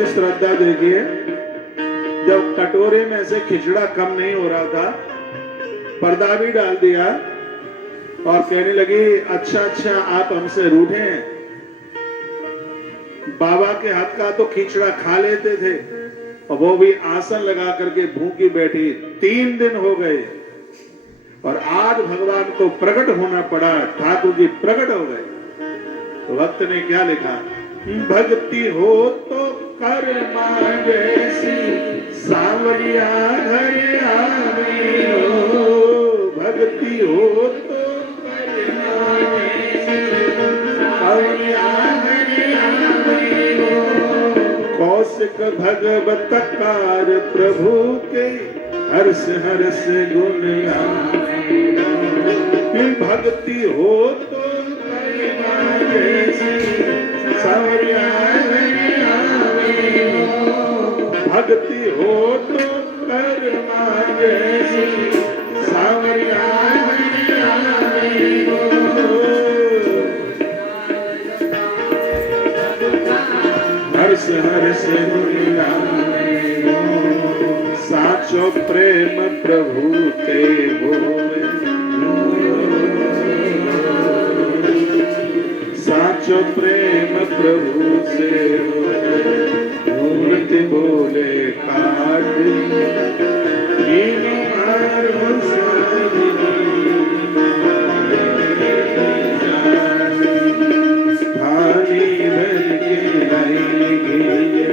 श्रद्धा देखिए। जब कटोरे में से खिचड़ा कम नहीं हो रहा था, पर्दा भी डाल दिया और कहने लगी अच्छा अच्छा आप हमसे रूठे हैं। बाबा के हाथ का तो खिचड़ा खा लेते थे और वो भी आसन लगा करके भूखी बैठी। 3 दिन हो गए और आज भगवान को प्रकट होना पड़ा, ठाकुर जी प्रकट हो गए। तो भक्त ने क्या लिखा, भक्ति हो तो कर जैसी सावरिया घर आवे हो, भक्ति हो तो कर जैसी सावरिया घर आवे हो। कौशिक भगवत कार प्रभु के हर्ष हर्ष गुण गावे हो। भक्ति हो तो कर जैसी सावरिया भक्ति हो तो कर्मा जैसी सावरिया हर्ष हर्ष साचो प्रेम प्रभु ते होवे, साचो प्रेम प्रभु से मूर्ति बोले काट थाली भर के लाएंगे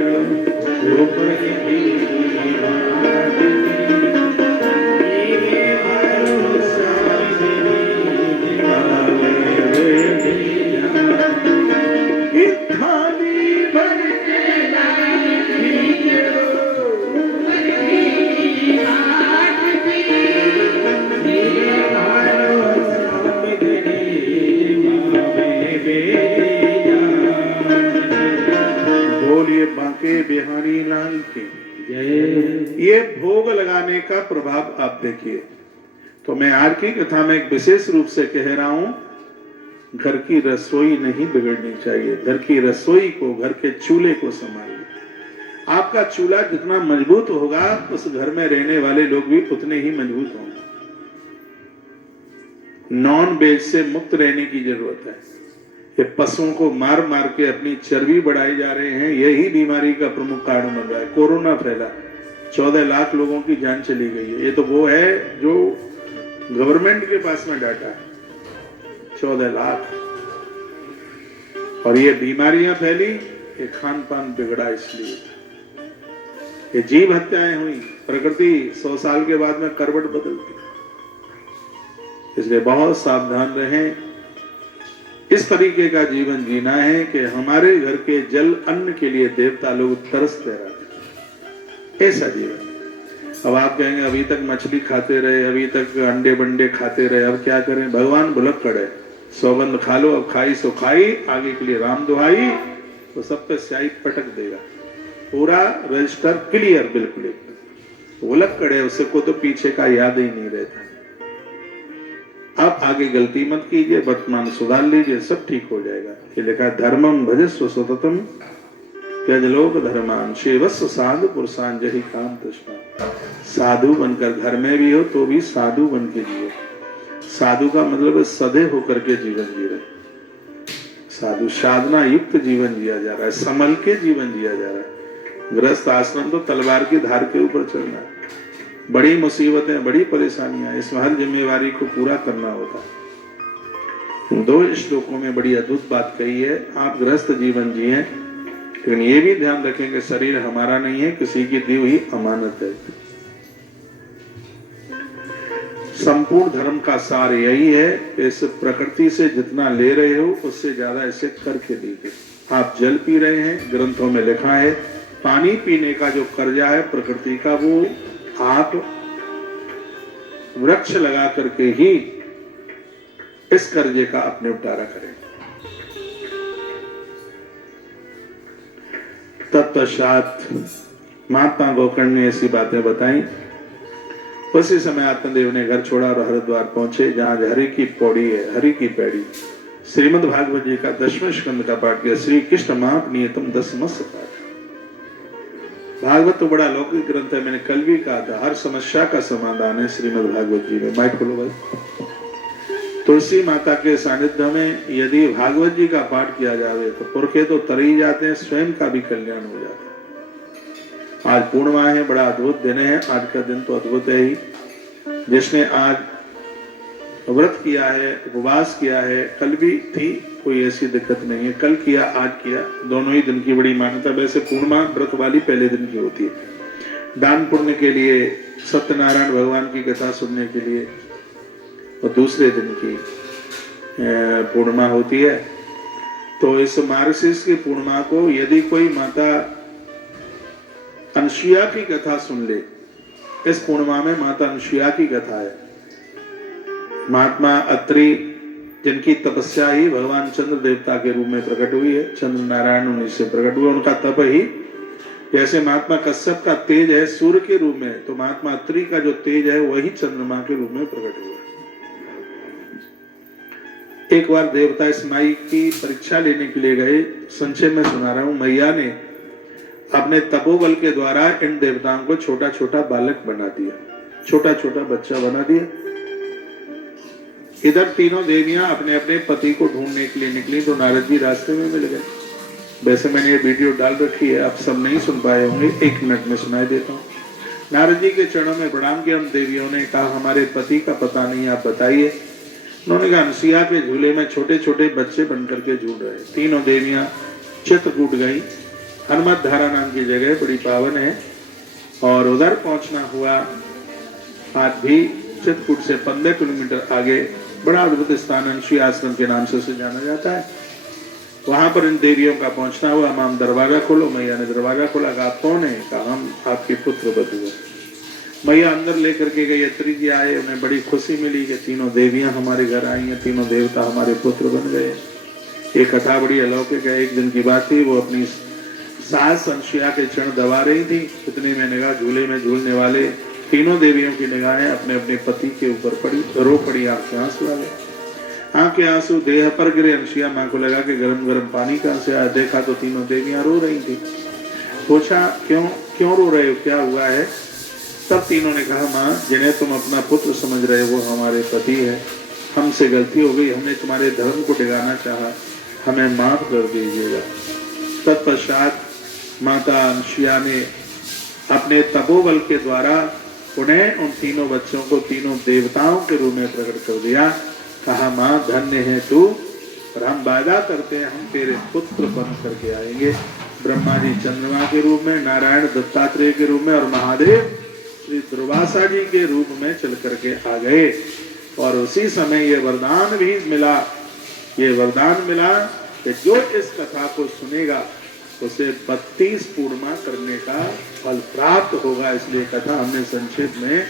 बिहारी लाल की। ये भोग लगाने का प्रभाव आप देखिए। तो मैं आज की कथा में एक विशेष रूप से कह रहा हूं, घर की रसोई नहीं बिगड़नी चाहिए। घर की रसोई को, घर के चूल्हे को संभालिए। आपका चूल्हा जितना मजबूत होगा उस घर में रहने वाले लोग भी उतने ही मजबूत होंगे। नॉन वेज से मुक्त रहने की जरूरत है। ये पशुओं को मार मार के अपनी चर्बी बढ़ाई जा रहे हैं, यही बीमारी का प्रमुख कारण बन रहा है। कोरोना फैला, 14 लाख लोगों की जान चली गई है। ये तो वो है जो गवर्नमेंट के पास में डाटा है, 14 लाख। और ये बीमारियां फैली, ये खान पान बिगड़ा, इसलिए ये जीव हत्याएं हुई। प्रकृति 100 साल के बाद में करवट बदलती, इसलिए बहुत सावधान रहें। इस तरीके का जीवन जीना है कि हमारे घर के जल अन्न के लिए देवता लोग तरसते रहते, ऐसा जीवन। अब आप कहेंगे अभी तक मछली खाते रहे, अभी तक अंडे बंडे खाते रहे, अब क्या करें? भगवान भुलक पड़े, सौगंध खा लो, अब खाई सो खाई, आगे के लिए राम दुहाई, तो सब पे स्याही पटक देगा। पूरा रजिस्टर क्लियर, बिल्कुल। उलग कड़े, उसे को तो पीछे का याद ही नहीं रहता। आप आगे गलती मत कीजिए, वर्तमान सुधार लीजिए, सब ठीक हो जाएगा। ये लिखा धर्मम भजस्व सततम त्यज लोक धर्मान सेवस्व साधु पुरुषान जहि काम तृष्णा। साधु बनकर घर में भी हो तो भी साधु बन के जियो। साधु का मतलब सधे होकर के जीवन जी रहे। साधु साधना युक्त जीवन जिया जा रहा है, संभल के जीवन जिया जा रहा है। गृहस्थ आश्रम तो तलवार की धार के ऊपर चलना है। बड़ी मुसीबतें, बड़ी परेशानियां, इसमें हर जिम्मेवारी को पूरा करना होता है। 2 श्लोकों में बड़ी अद्भुत बात कही है। आप गृहस्थ जीवन जिए, लेकिन ये भी ध्यान रखें कि शरीर हमारा नहीं है, किसी की दी हुई अमानत है। संपूर्ण धर्म का सार यही है, इस प्रकृति से जितना ले रहे हो उससे ज्यादा इसे करके दीजिए। आप जल पी रहे हैं, ग्रंथों में लिखा है पानी पीने का जो कर्जा है प्रकृति का, वो आप वृक्ष लगा करके ही इस कर्जे का आप निपटारा करें। तत्पश्चात महात्मा गोकर्ण ने ऐसी बातें बताई। उसी समय आत्मदेव ने घर छोड़ा और हरिद्वार पहुंचे, जहां हरि की पौड़ी है, हरि की पैड़ी। श्रीमद् भागवत जी का 10वें स्कंद का पाठ किया। श्री कृष्ण महापनियतम 10मस्त पाठ। भागवत तो बड़ा लौकिक ग्रंथ है, मैंने कल भी कहा था, हर समस्या का समाधान है श्रीमद् भागवत जी में। माइक खोलो भाई। तुलसी माता के सानिध्य में यदि भागवत जी का पाठ किया जाए तो पुरखे तो तर ही जाते हैं, स्वयं का भी कल्याण हो जाता है। आज पूर्णिमा है, बड़ा अद्भुत दिन है। आज का दिन तो अद्भुत है ही। जिसने आज व्रत किया है, उपवास किया है, कल भी थी, कोई ऐसी दिक्कत नहीं है। कल किया, आज किया, दोनों ही दिन की बड़ी मान्यता। वैसे पूर्णिमा व्रत वाली पहले दिन की होती है, दान पुण्य के लिए, सत्यनारायण भगवान की कथा सुनने के लिए, और दूसरे दिन की पूर्णिमा होती है। तो इस मार्गशीर्ष की पूर्णिमा को यदि कोई माता अनसुईया की कथा सुन ले, इस पूर्णिमा में माता अनसुईया की कथा है। महात्मा अत्रि, जिनकी तपस्या ही भगवान चंद्र देवता के रूप में प्रकट हुई है, चंद्र नारायण उन्हीं से प्रकट हुए, उनका तप ही, जैसे महात्मा कश्यप का तेज है सूर्य के रूप में, तो महात्मा अत्रि का जो तेज है वही चंद्रमा के रूप में प्रकट हुआ। एक बार देवता इस माई की परीक्षा लेने के लिए गए। संक्षेप में सुना रहा हूं। मैया ने अपने तपोबल के द्वारा इन देवताओं को छोटा छोटा बालक बना दिया, छोटा छोटा बच्चा बना दिया। इधर तीनों देवियां अपने अपने पति को ढूंढने के लिए निकली, तो नारद जी रास्ते में मिल गए। वैसे मैंने ये वीडियो डाल रखी है, आप सब नहीं सुन पाए होंगे, 1 मिनट में सुनाई देता हूँ। नारद जी के चरणों में प्रणाम किया। उन देवियों ने कहा हमारे पति का पता नहीं, आप बताइए। उन्होंने कहा अनसुईया के झूले में छोटे छोटे बच्चे बनकर के झूल रहे। तीनों देवियां चित्रकूट गई। हनुमत धारा नाम की जगह बड़ी पावन है, और उधर पहुंचना हुआ। आज भी चित्रकूट से 15 किलोमीटर आगे बड़ा अद्भुत स्थान अनसुईया आश्रम के नाम से उसे जाना जाता है। वहां पर इन देवियों का पहुंचना हुआ। माम दरवाजा खोलो। मैया ने दरवाजा खोला। कहा आप कौन है? कहा हम आपके पुत्र बधू हैं। मैया अंदर लेकर के गई। अत्रि जी आए, उन्हें बड़ी खुशी मिली कि तीनों देवियां हमारे घर आई हैं, तीनों देवता हमारे पुत्र बन गए। ये कथा बड़ी अलौकिक है। एक दिन की बात थी, वो अपनी सास अनसुईया के चरण दबा रही थी। इतने में निगाह झूले में झूलने वाले तीनों देवियों की निगाहें अपने अपने पति के ऊपर पड़ी, रो पड़ी। आंखें आंसू आ गए, आंखें आंसू देह पर गिरे। अनसुईया माँ को लगा कि गरम गरम पानी कहां से आया। देखा तो तीनों देवियां रो रही थी। पूछा क्यों रो रहे हो, क्या हुआ है? तब तीनों ने कहा माँ, जिन्हें तुम अपना पुत्र समझ रहे हो वो हमारे पति है। हमसे गलती हो गई, हमने तुम्हारे धर्म को डिगाना चाहा, हमें माफ कर दीजिएगा। तत्पश्चात माता अनसुईया ने अपने तपोबल के द्वारा उन्हें, उन तीनों बच्चों को तीनों देवताओं के रूप में प्रकट कर दिया। कहा माँ धन्य है तू, और हम वादा करते हैं हम तेरे पुत्र बन करके आएंगे। ब्रह्मा जी चंद्रमा के रूप में, नारायण दत्तात्रेय के रूप में, और महादेव श्री दुर्वासा जी के रूप में चल करके आ गए। और उसी समय ये वरदान भी मिला, ये वरदान मिला कि जो इस कथा को सुनेगा उसे 32 पूर्णिमा करने का फल प्राप्त होगा। इसलिए कथा हमने संक्षेप में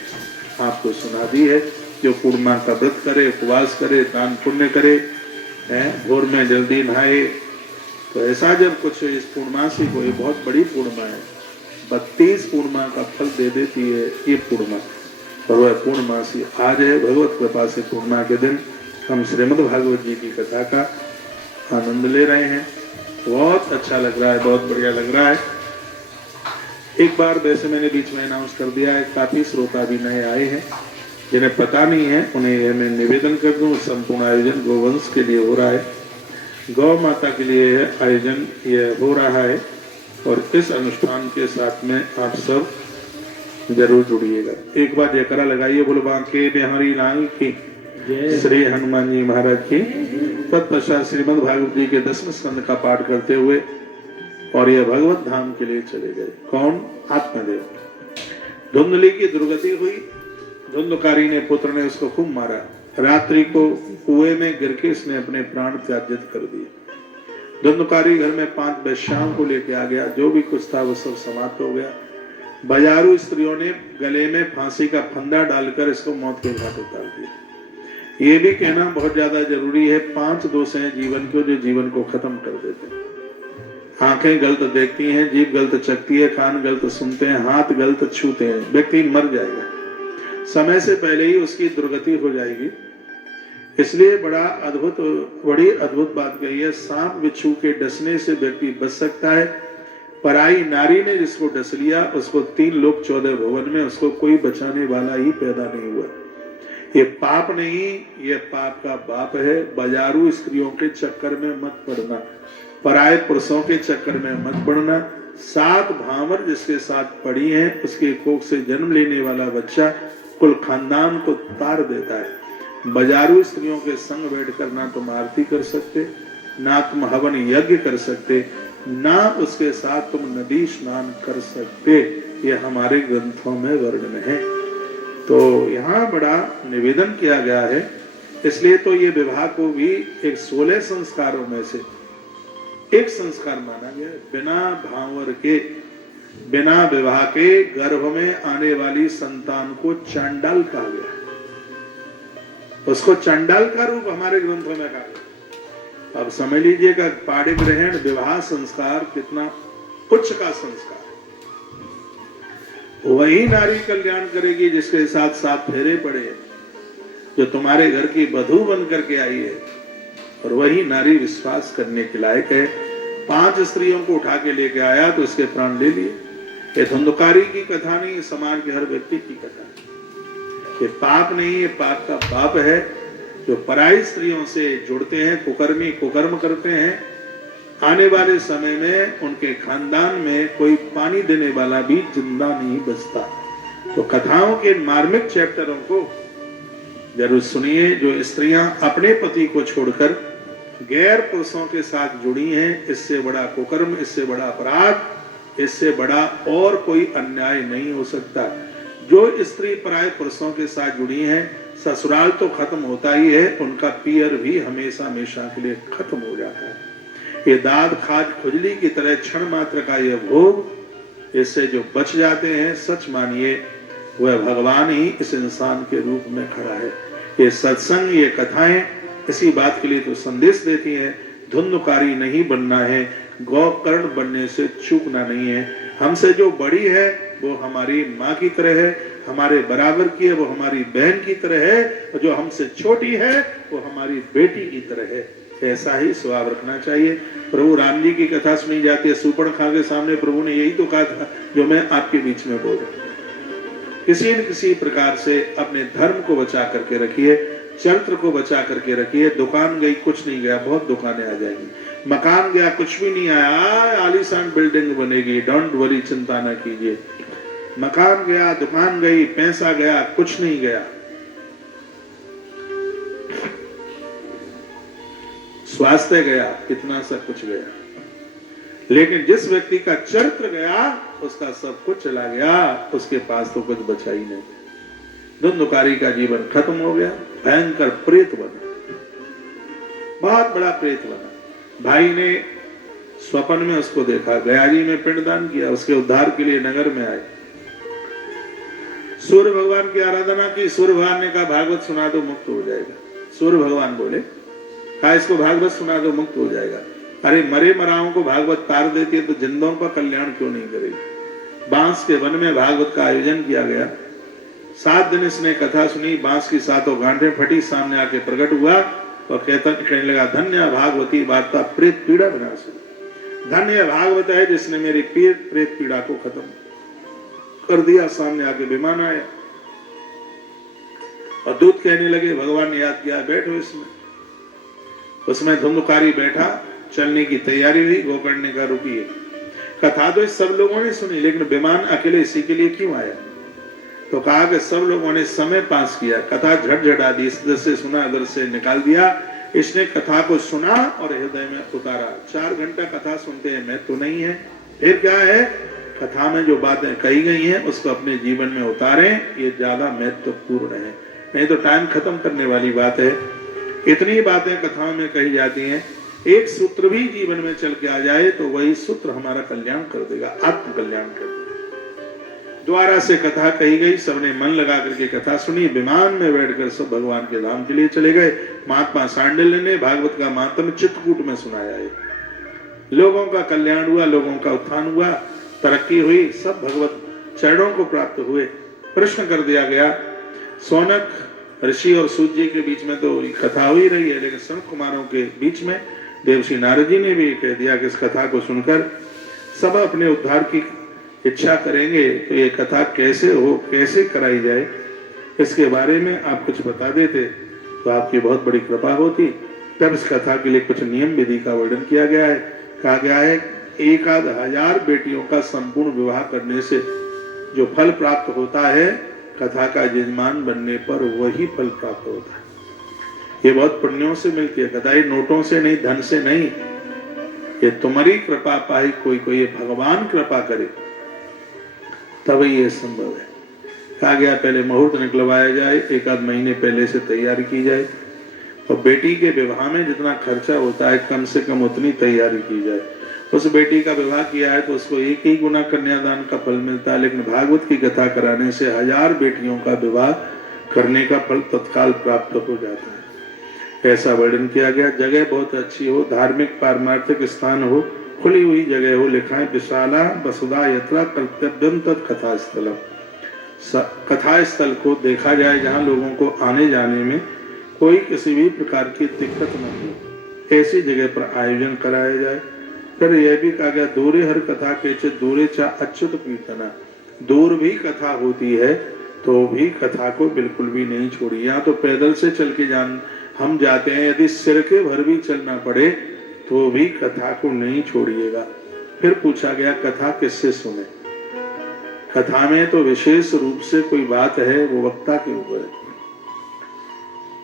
आपको सुना दी है। जो पूर्णिमा का व्रत करे, उपवास करे, दान पुण्य करे, भोर में जल्दी नहाए, तो ऐसा जब कुछ इस पूर्णिमा से कोई बहुत बड़ी पूर्णिमा है, 32 पूर्णिमा का फल दे देती है ये पूर्णिमा। और वह पूर्णमासी आज है। भगवत कृपा से पूर्णिमा के दिन हम श्रीमद् भागवत जी की कथा का आनंद ले रहे हैं। बहुत अच्छा लग रहा है, बहुत बढ़िया लग रहा है। एक बार वैसे मैंने बीच में अनाउंस कर दिया है, काफी श्रोता भी नए आए हैं, जिन्हें पता नहीं है उन्हें मैं निवेदन कर दूं। संपूर्ण आयोजन गोवंश के लिए हो रहा है, गौ माता के लिए आयोजन यह हो रहा है। और इस अनुष्ठान के साथ में आप सब जरूर जुड़िएगा। एक बार जयकारा लगाइए, बोलो बांके बिहारी लाल की, श्री हनुमान जी महाराज की। तत्पश्चात श्रीमद् भागवत जी के 10वें स्कंद का पाठ करते हुए और यह भगवत धाम के लिए चले गए। कौन? आत्मदेव। धुंधली की दुर्गति हुई, धुंधकारी ने पुत्र ने उसको खूब मारा। रात्रि को कुएं में गिर के इसने अपने प्राण त्याजित कर दिए। धुंधकारी घर में 5 वेश्याओं को लेके आ गया, जो भी कुछ था वो सब समाप्त हो गया। बाजारू स्त्रियों ने गले में फांसी का फंदा डालकर इसको मौत के घाट उतार दिया। ये भी कहना बहुत ज्यादा जरूरी है, 5 दोष हैं जीवन को जो जीवन को खत्म कर देते हैं। आंखें गलत देखती हैं, जीभ गलत चखती है, कान गलत सुनते हैं, हाथ गलत छूते हैं, व्यक्ति मर जाएगा। समय से पहले ही उसकी दुर्गति हो जाएगी। इसलिए बड़ी अद्भुत बात कही है, सांप बिच्छू के डसने से व्यक्ति बच सकता है। पराई नारी ने जिसको डस लिया उसको 3 लोक 14 भवन में उसको कोई बचाने वाला ही पैदा नहीं हुआ। ये पाप नहीं, ये पाप का बाप है। बाजारू स्त्रियों के चक्कर में मत पड़ना, पराये पुरुषों के चक्कर में मत पड़ना। 7 भामर जिसके साथ पड़ी हैं, उसके कोख से जन्म लेने वाला बच्चा कुल खानदान को तार देता है। बाजारू स्त्रियों के संग बैठकर ना तुम आरती कर सकते, ना तुम हवन यज्ञ कर सकते, ना उसके साथ तुम नदी स्नान कर सकते। ये हमारे ग्रंथों में वर्णन है। तो यहाँ बड़ा निवेदन किया गया है। इसलिए तो ये विवाह को भी एक 16 संस्कारों में से एक संस्कार माना गया। बिना भांवर के, बिना विवाह के गर्भ में आने वाली संतान को चांडाल कहा गया। उसको चांडाल का रूप हमारे ग्रंथों में कहा। अब समझ लीजिएगा पाणी ग्रहण विवाह संस्कार कितना उच्च का संस्कार। वही नारी कल्याण करेगी जिसके साथ 7 फेरे पड़े, जो तुम्हारे घर की वधू बन करके आई है। और वही नारी विश्वास करने के लायक है। 5 स्त्रियों को उठा के लेके आया तो इसके प्राण ले लिए। ये धुंधकारी की कथा नहीं, समाज के हर व्यक्ति की कथा है। ये पाप नहीं, ये पाप का पाप है। जो पराई स्त्रियों से जुड़ते हैं, कुकर्मी कुकर्म करते हैं, आने वाले समय में उनके खानदान में कोई पानी देने वाला भी जिंदा नहीं बचता। तो कथाओं के मार्मिक चैप्टरों को जरूर सुनिए। जो स्त्रियां अपने पति को छोड़कर गैर पुरुषों के साथ जुड़ी हैं, इससे बड़ा कुकर्म, इससे बड़ा अपराध, इससे बड़ा और कोई अन्याय नहीं हो सकता। जो स्त्री पराये पुरुषों के साथ जुड़ी हैं, ससुराल तो खत्म होता ही है, उनका पियर भी हमेशा हमेशा के लिए खत्म हो जाता है। ये दाद खाज खुजली की तरह क्षण मात्र का यह भोग, इससे जो बच जाते हैं, सच मानिए वह भगवान ही इस इंसान के रूप में खड़ा है। ये सत्संग, ये कथाएं इसी बात के लिए तो संदेश देती हैं। धुंधकारी नहीं बनना है, गौकर्ण बनने से चूकना नहीं है। हमसे जो बड़ी है वो हमारी माँ की तरह है, हमारे बराबर की है वो हमारी बहन की तरह है, और जो हमसे छोटी है वो हमारी बेटी की तरह है। ऐसा ही स्वभाव रखना चाहिए। प्रभु राम जी की कथा सुनी जाती है, सूर्पणखा के सामने प्रभु ने यही तो कहा था जो मैं आपके बीच में बोल रहा हूं। किसी न किसी प्रकार से अपने धर्म को बचा करके रखिए, चरित्र को बचा करके रखिए। दुकान गई कुछ नहीं गया, बहुत दुकानें आ जाएंगी। मकान गया कुछ भी नहीं आया, आलीशान बिल्डिंग बनेगी, डोंट वरी, चिंता ना कीजिए। मकान गया, दुकान गई, पैसा गया, कुछ नहीं गया। स्वास्थ्य गया, कितना सब कुछ गया, लेकिन जिस व्यक्ति का चरित्र गया उसका सब कुछ चला गया, उसके पास तो कुछ बचा ही नहीं। धुंधकारी का जीवन खत्म हो गया, भयंकर प्रेत बना, बहुत बड़ा प्रेत बना। भाई ने स्वप्न में उसको देखा, गया जी में पिंडदान किया, उसके उद्धार के लिए नगर में आए। सूर्य भगवान की आराधना की। सूर्य भगवान ने कहा भागवत सुना दो, मुक्त हो जाएगा। सूर्य भगवान बोले, कहा इसको भागवत सुना दो, मुक्त हो जाएगा। अरे मरे मराओं को भागवत तार देती है तो जिंदों का कल्याण क्यों नहीं करेगी? बांस के वन में भागवत का आयोजन किया गया। 7 दिन इसने कथा सुनी, बांस की 7 गांठें फटी, सामने आके प्रकट हुआ और कहने लगा, धन्य भागवती वार्ता प्रेत पीड़ा विनाशी। धन्य भागवत है जिसने मेरी प्रेत पीड़ा को खत्म कर दिया। सामने आके विमान आया और दूत कहने लगे, भगवान ने याद किया, बैठो इसमें। उसमें धुंधकारी बैठा, चलने की तैयारी हुई, गोकर्णी का रुकी है। कथा तो सब लोगों ने सुनी, लेकिन विमान अकेले इसी के लिए क्यों आया? तो कहा कि सब लोगों ने समय पास किया, कथा झटझटा दी, इधर से सुना इधर से निकाल दिया। इसने कथा को सुना और हृदय में उतारा। 4 घंटा कथा सुनते हैं, मैं तो नहीं है। फिर क्या है, कथा में जो बातें कही गई हैं उसको अपने जीवन में उतारें, ये ज्यादा महत्वपूर्ण है। नहीं तो टाइम खत्म करने वाली बात है। इतनी बातें कथाओं में कही जाती हैं, एक सूत्र भी जीवन में चल के आ जाए तो वही सूत्र हमारा कल्याण कर देगा, आत्म कल्याण कर देगा। द्वारा से कथा कही गई, सबने मन लगा करके कथा सुनी। विमान में बैठकर सब भगवान के धाम के लिए चले गए। महात्मा सांडिल्य ने भागवत का महात्म चित्रकूट में सुनाया है। लोगों का कल्याण हुआ, लोगों का उत्थान हुआ, तरक्की हुई, सब भगवत चरणों को प्राप्त हुए। प्रश्न कर दिया गया, सौनक ऋषि और सूत जी के बीच में तो कथा हुई रही है, लेकिन सनत कुमारों के बीच में देवर्षि नारद जी ने भी कह दिया कि इस कथा को सुनकर सब अपने उद्धार की इच्छा करेंगे। तो ये कथा कैसे हो, कैसे कराई जाए, इसके बारे में आप कुछ बता देते तो आपकी बहुत बड़ी कृपा होती। तब इस कथा के लिए कुछ नियम विधि का वर्णन किया गया है। कहा गया है, 1000 बेटियों का संपूर्ण विवाह करने से जो फल प्राप्त होता है, कथा का यजमान बनने पर वही फल प्राप्त होता है। ये बहुत पुण्यों से मिलती है, कदाई नोटों से नहीं, धन से नहीं। ये तुम्हारी कृपा पाई कोई कोई, ये भगवान कृपा करे तभी ये संभव है। कहा गया पहले मुहूर्त निकलवाया जाए, 1 आध महीने पहले से तैयारी की जाए, और बेटी के विवाह में जितना खर्चा होता है कम से कम उतनी तैयारी की जाए। उस बेटी का विवाह किया है तो उसको 1 ही गुना कन्यादान का फल मिलता है, लेकिन भागवत की कथा कराने से 1000 बेटियों का विवाह करने का फल तत्काल प्राप्त हो जाता है। ऐसा वर्णन किया गया। जगह बहुत अच्छी हो, धार्मिक पारमार्थिक स्थान हो, खुली हुई जगह हो। लिखा है, विशाला वसुधा यत्रा कर्तव्यम तत् कथा स्थलम। कथा स्थल को देखा जाए जहाँ लोगों को आने जाने में कोई किसी भी प्रकार की दिक्कत न हो, ऐसी जगह पर आयोजन कराया जाए। फिर यह भी कहा गया, दूरे हर कथा के दूरे चा अच्युत कीर्तना। दूर भी कथा होती है तो भी कथा को बिल्कुल भी नहीं छोड़ी। यहाँ तो पैदल से चल के हम जाते हैं, यदि सिर के भर भी चलना पड़े तो भी कथा को नहीं छोड़िएगा। फिर पूछा गया, कथा किससे सुने? कथा में तो विशेष रूप से कोई बात है, वो वक्ता के ऊपर है।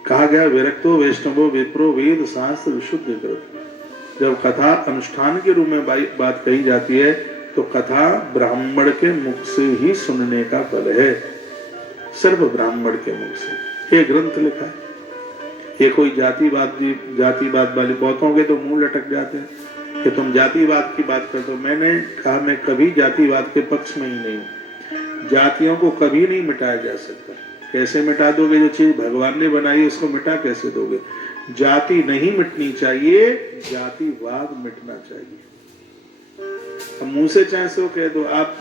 कहा गया, विरक्तो वैष्णवो विप्रो वेद शास्त्र विशुद्ध कृत। जब कथा अनुष्ठान के रूप में बात कही जाती है तो कथा ब्राह्मण के मुख से ही सुनने का फल है, सिर्फ ब्राह्मण के मुख से। ये ग्रंथ लिखा है। ये कोई जातिवाद वाले बहुतों के तो मुंह लटक जाते हैं कि तुम जातिवाद की बात करते हो। मैंने कहा, मैं कभी जातिवाद के पक्ष में ही नहीं हूँ। जातियों को कभी नहीं मिटाया जा सकता। कैसे मिटा दोगे? जो चीज भगवान ने बनाई उसको मिटा कैसे दोगे? जाति नहीं मिटनी चाहिए, जातिवाद मिटना चाहिए। अब मुंह से चाहे सो कह दो, आप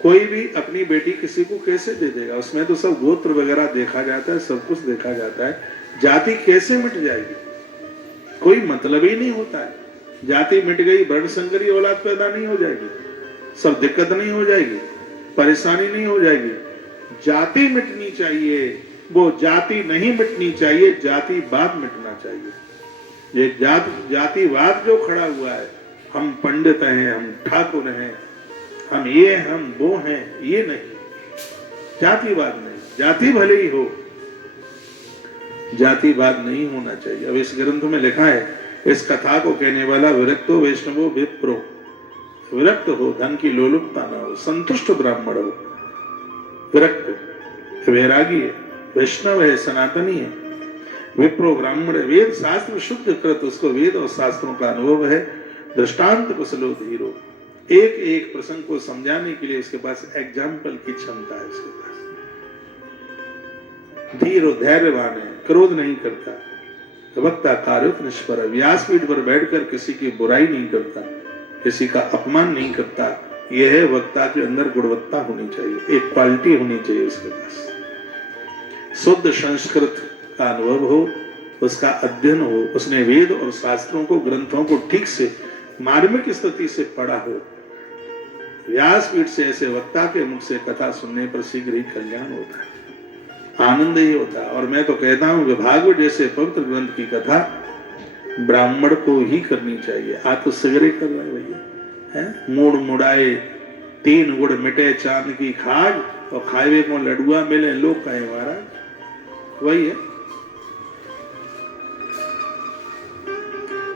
कोई भी अपनी बेटी किसी को कैसे दे देगा? उसमें तो सब गोत्र वगैरह देखा जाता है, सब कुछ देखा जाता है। जाति कैसे मिट जाएगी? कोई मतलब ही नहीं होता है। जाति मिट गई, वर्ण संकरी औलाद पैदा नहीं हो जाएगी, सब दिक्कत नहीं हो जाएगी, परेशानी नहीं हो जाएगी। जाति मिटनी चाहिए, वो जाति नहीं मिटनी चाहिए, जातिवाद मिटना चाहिए। ये जातिवाद जो खड़ा हुआ है, हम पंडित हैं, हम ठाकुर हैं, हम ये हम वो हैं, ये नहीं, जातिवाद नहीं। जाति भले ही हो, जातिवाद नहीं होना चाहिए। अब इस ग्रंथ में लिखा है, इस कथा को कहने वाला विरक्तो वैष्णवो विप्रो, विरक्त हो, धन की लोलुपता न हो, संतुष्ट ब्राह्मण हो, विरक्त वैरागी है, वैष्णव है, सनातनी है, विप्रो ब्राह्मण है, वेद शास्त्र शुद्ध कृत, उसको वेद और शास्त्रों का अनुभव है, दृष्टांत कुशलो धीरो, एक एक प्रसंग को समझाने के लिए उसके पास एग्जाम्पल की क्षमता है। उसके पास धीरो, धैर्यवान है, क्रोध नहीं करता, वक्ता कार्योत निष्पर, व्यासपीठ पर बैठकर किसी की बुराई नहीं करता, किसी का अपमान नहीं करता, यह है वक्ता के अंदर गुणवत्ता होनी चाहिए, एक क्वालिटी होनी चाहिए उसके पास। शुद्ध संस्कृत का अनुभव हो, उसका अध्ययन हो, उसने वेद और शास्त्रों को, ग्रंथों को ठीक से मार्मिक स्थिति से पढ़ा हो। व्यासपीठ से ऐसे वक्ता के मुख से कथा सुनने पर शीघ्र ही कल्याण होता है, आनंद ही होता है। और मैं तो कहता हूं कि भागवत जैसे पवित्र ग्रंथ की कथा ब्राह्मण को ही करनी चाहिए। आप तो सगरे कर रहे भैया हैं, मूड मुड़ाए 3 गुड़ मिटे चांद की खाज, और खावे को लडुआ मिले लोग कहे महाराज, वही है।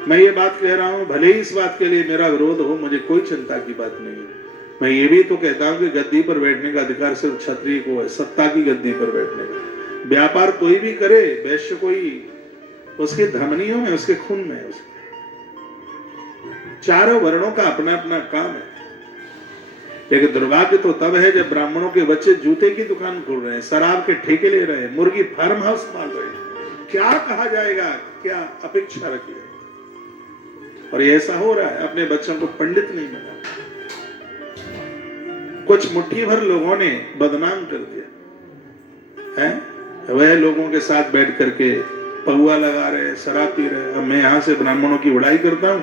मैं ये बात कह रहा हूं, भले ही इस बात के लिए मेरा विरोध हो, मुझे कोई चिंता की बात नहीं है। मैं ये भी तो कहता हूं कि गद्दी पर बैठने का अधिकार सिर्फ क्षत्रिय को है, सत्ता की गद्दी पर बैठने का। व्यापार कोई भी करे, वैश्य कोई, उसके धमनियों में, उसके खून में है। चारों वर्णों का अपना अपना काम है। लेकिन दुर्भाग्य तो तब है जब ब्राह्मणों के बच्चे जूते की दुकान खोल रहे हैं, शराब के ठेके ले रहे हैं, मुर्गी फार्म हाउस पाल रहे हैं। क्या कहा जाएगा, क्या अपेक्षा रखी है? और ये ऐसा हो रहा है, अपने बच्चों को पंडित नहीं बना, कुछ मुट्ठी भर लोगों ने बदनाम कर दिया है। वह लोगों के साथ बैठ करके पहुआ लगा रहे, शराब पी रहे। अब मैं यहाँ से ब्राह्मणों की बड़ाई करता हूँ,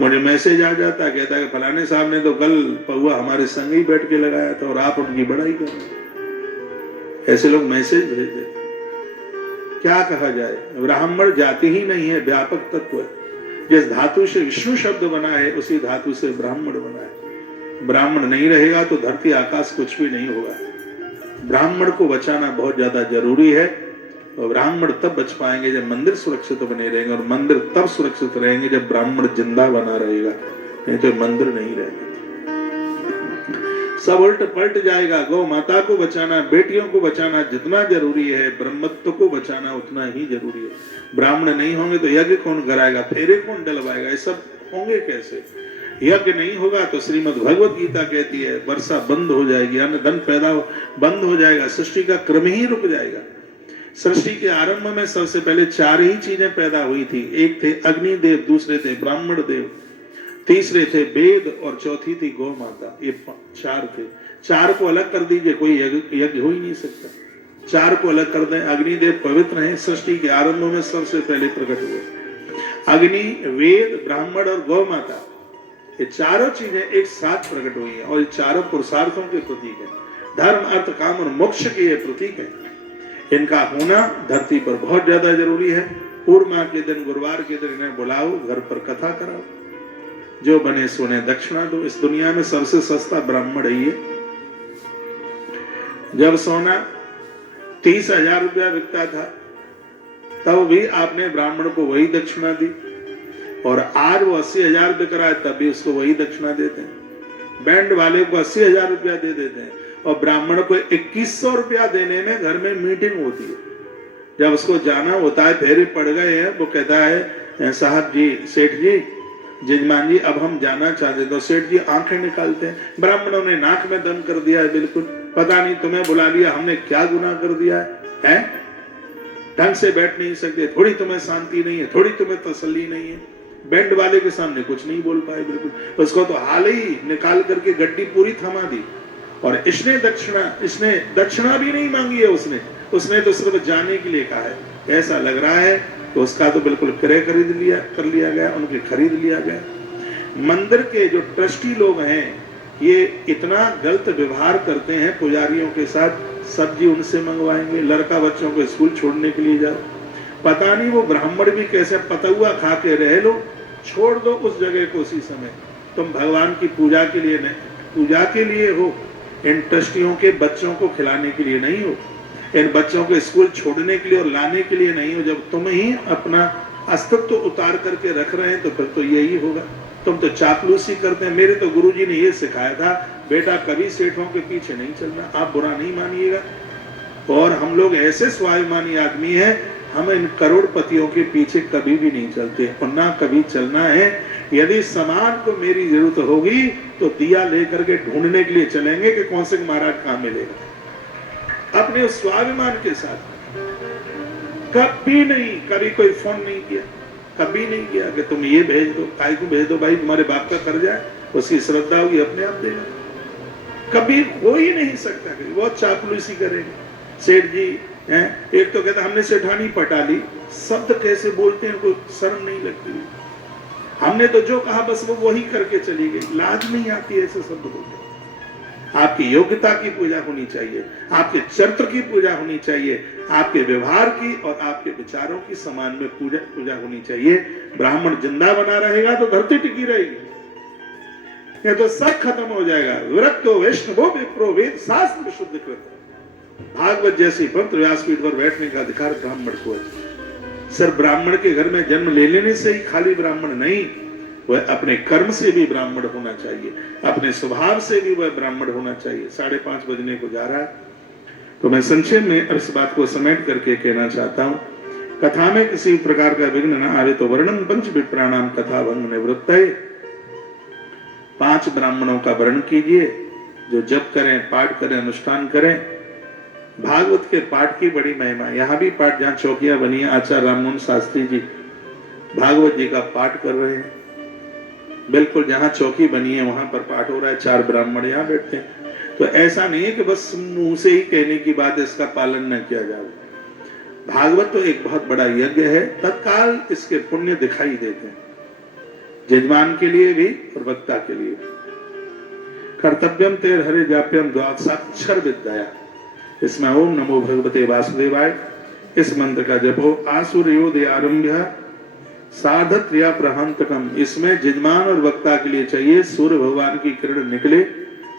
मुझे मैसेज आ जाता है, कहता है कि फलाने साहब ने तो कल पहुआ हमारे संग ही बैठ के लगाया था और आप उनकी बड़ाई कर रहे। ऐसे लोग मैसेज भेज देते। क्या कहा जाए, ब्राह्मण जाति ही नहीं है, व्यापक तत्व है। जिस धातु से विष्णु शब्द बना है, उसी धातु से ब्राह्मण बना है। ब्राह्मण नहीं रहेगा तो धरती आकाश कुछ भी नहीं होगा। ब्राह्मण को बचाना बहुत ज्यादा जरूरी है। और ब्राह्मण तब बच पाएंगे जब मंदिर सुरक्षित बने रहेंगे, और मंदिर तब सुरक्षित रहेंगे जब ब्राह्मण जिंदा बना रहेगा, नहीं तो मंदिर नहीं रहेगा। सब उल्ट पलट जाएगा। गौ माता को बचाना, बेटियों को बचाना जितना जरूरी है, ब्रह्मत्व को बचाना उतना ही जरूरी है। ब्राह्मण नहीं होंगे तो यज्ञ कौन कराएगा, फेरे कौन डलवाएगा, ये सब होंगे कैसे? यज्ञ नहीं होगा तो श्रीमद् भगवत गीता कहती है वर्षा बंद हो जाएगी, अन्न धन पैदा बंद हो जाएगा, सृष्टि का क्रम ही रुक जाएगा। सृष्टि के आरंभ में सबसे पहले 4 ही चीजें पैदा हुई थी। एक थे अग्नि देव, दूसरे थे ब्राह्मण देव, तीसरे थे वेद, और चौथी थी गौ माता। ये 4 थे। 4 को अलग कर दीजिए, कोई यज्ञ हो ही नहीं सकता। 4 को अलग कर दें। अग्निदेव पवित्र हैं, सृष्टि के आरंभ में सबसे पहले प्रकट हुए। अग्नि, वेद, ब्राह्मण और गौ माता, ये चारों चीजें एक साथ प्रकट हुई हैं, और ये चारों पुरुषार्थों के प्रतीक हैं। धर्म, अर्थ, काम और मोक्ष के ये प्रतीक हैं। इनका होना धरती पर बहुत ज्यादा जरूरी है। पूर्णिमा के दिन, गुरुवार के दिन इन्हें बुलाओ, घर पर कथा कराओ, जो बने सोने दक्षिणा दो। इस दुनिया में सबसे सस्ता ब्राह्मण है ये। जब सोना 30,000 रुपया बिकता था, तब भी आपने ब्राह्मण को वही दक्षिणा दी, और आज वो 80,000 बिक रहा है, तब भी उसको वही दक्षिणा देते हैं। बैंड वाले को 80,000 रुपया दे देते हैं, और ब्राह्मण को 2100 रुपया देने में घर में मीटिंग होती है। जब उसको जाना होता है, फेरे पड़ गए हैं, वो कहता है साहब जी, सेठ जी, जजमान जी, अब हम जाना चाहते। तो सेठ जी आंखें निकालते हैं, ब्राह्मणों ने नाक में दम कर दिया है, बिल्कुल पता नहीं तुम्हें बुला लिया, हमने क्या गुनाह कर दिया है? ढंग से बैठ नहीं सकते, थोड़ी तुम्हें शांति नहीं है, थोड़ी तुम्हें तसल्ली नहीं है। बैंड वाले के सामने कुछ नहीं बोल पाए बिल्कुल। उसको तो हाल ही निकाल करके गड्डी पूरी थमा दी। और इसने दक्षिणा भी नहीं मांगी है। उसने तो सिर्फ जाने के लिए कहा है। ऐसा लग रहा है तो उसका तो बिल्कुल क्रय कर लिया गया, उनके खरीद लिया गया। मंदिर के जो ट्रस्टी लोग हैं, ये इतना गलत व्यवहार करते हैं पुजारियों के साथ। सब्जी उनसे मंगवाएंगे, लड़का बच्चों को स्कूल छोड़ने के लिए जाओ, पता नहीं वो ब्राह्मण भी कैसे पतुआ खा के रह लो, छोड़ दो उस जगह को उसी समय। तुम भगवान की पूजा के लिए नहीं, पूजा के लिए हो, इन ट्रस्टियों के बच्चों को खिलाने के लिए नहीं हो, इन बच्चों को स्कूल छोड़ने के लिए और लाने के लिए नहीं हो। जब तुम ही अपना अस्तित्व उतार करके रख रहे हैं तो फिर तो यही होगा। तुम तो चापलूसी करते हैं। मेरे तो गुरुजी ने ये सिखाया था, बेटा कभी सेठों के पीछे नहीं चलना, आप बुरा नहीं मानिएगा। और हम लोग ऐसे स्वाभिमानी आदमी हैं, हम इन करोड़पतियों के पीछे कभी भी नहीं चलते और ना कभी चलना है। यदि सामान को मेरी जरूरत होगी तो दिया लेकर के ढूंढने के लिए चलेंगे कि कौन से महाराज कहां मिलेगा। अपने उस स्वाभिमान के साथ कभी नहीं, कभी कोई फोन नहीं किया, कभी नहीं किया कि तुम ये भेज दो, काय को भेज दो भाई, तुम्हारे बाप का कर्जा है, उसकी श्रद्धा होगी अपने आप देगा। कभी हो ही नहीं सकता कि बहुत चापलूसी करेंगे। सेठ जी हैं, एक तो कहता हमने सेठानी पटा ली, शब्द कैसे बोलते हैं, कोई शर्म नहीं लगती। हमने तो जो कहा बस वो वही करके चली गई, लाज नहीं आती ऐसे शब्द बोलते। आपकी योग्यता की पूजा होनी चाहिए, आपके चरित्र की पूजा होनी चाहिए, आपके व्यवहार की और आपके विचारों की समान में पूजा होनी चाहिए। ब्राह्मण जिंदा बना रहेगा तो धरती टिकी रहेगी, नहीं तो सब खत्म हो जाएगा। विरक्तो वैष्णवो विप्रो वेद शास्त्र विशुद्ध कृत। भागवत जैसी पवित्र व्यासपीठ पर बैठने का अधिकार ब्राह्मण को है। सिर्फ ब्राह्मण के घर में जन्म ले लेने से ही खाली ब्राह्मण नहीं, वह अपने कर्म से भी ब्राह्मण होना चाहिए, अपने स्वभाव से भी वह ब्राह्मण होना चाहिए। 5:30 बजने को जा रहा है, तो मैं संक्षेप में इस बात को समेट करके कहना चाहता हूं। कथा में किसी प्रकार का विघ्न न आवे तो वर्णन पंच विप्राणाम कथा भंग निवृत्तये। 5 ब्राह्मणों का वर्णन कीजिए जो जप करें, पाठ करें, अनुष्ठान करें। भागवत के पाठ की बड़ी महिमा। यहाँ भी पाठ, जहाँ चौकियां बनी है, आचार्य राममोहन शास्त्री जी भागवत जी का पाठ कर रहे हैं। बिल्कुल जहां चौकी बनी है वहां पर पाठ हो रहा है, 4 ब्राह्मण यहाँ बैठते हैं। तो ऐसा नहीं है कि बस मुंह से ही कहने की बात, इसका पालन न किया जाए। भागवत तो एक बहुत बड़ा यज्ञ है, तत्काल इसके पुण्य दिखाई देते हैं, यजमान के लिए भी और वक्ता के लिए भी। कर्तव्यम तेर हरे जाप्यम द्वादशाक्षर विद्या। इसमें ओम नमो भगवते वासुदेवाय इस मंत्र का जपो। आसुरयोदय आरंभ्य साधत्रिया प्रहंतकम। इसमें यजमान और वक्ता के लिए चाहिए सूर्य भगवान की किरण निकले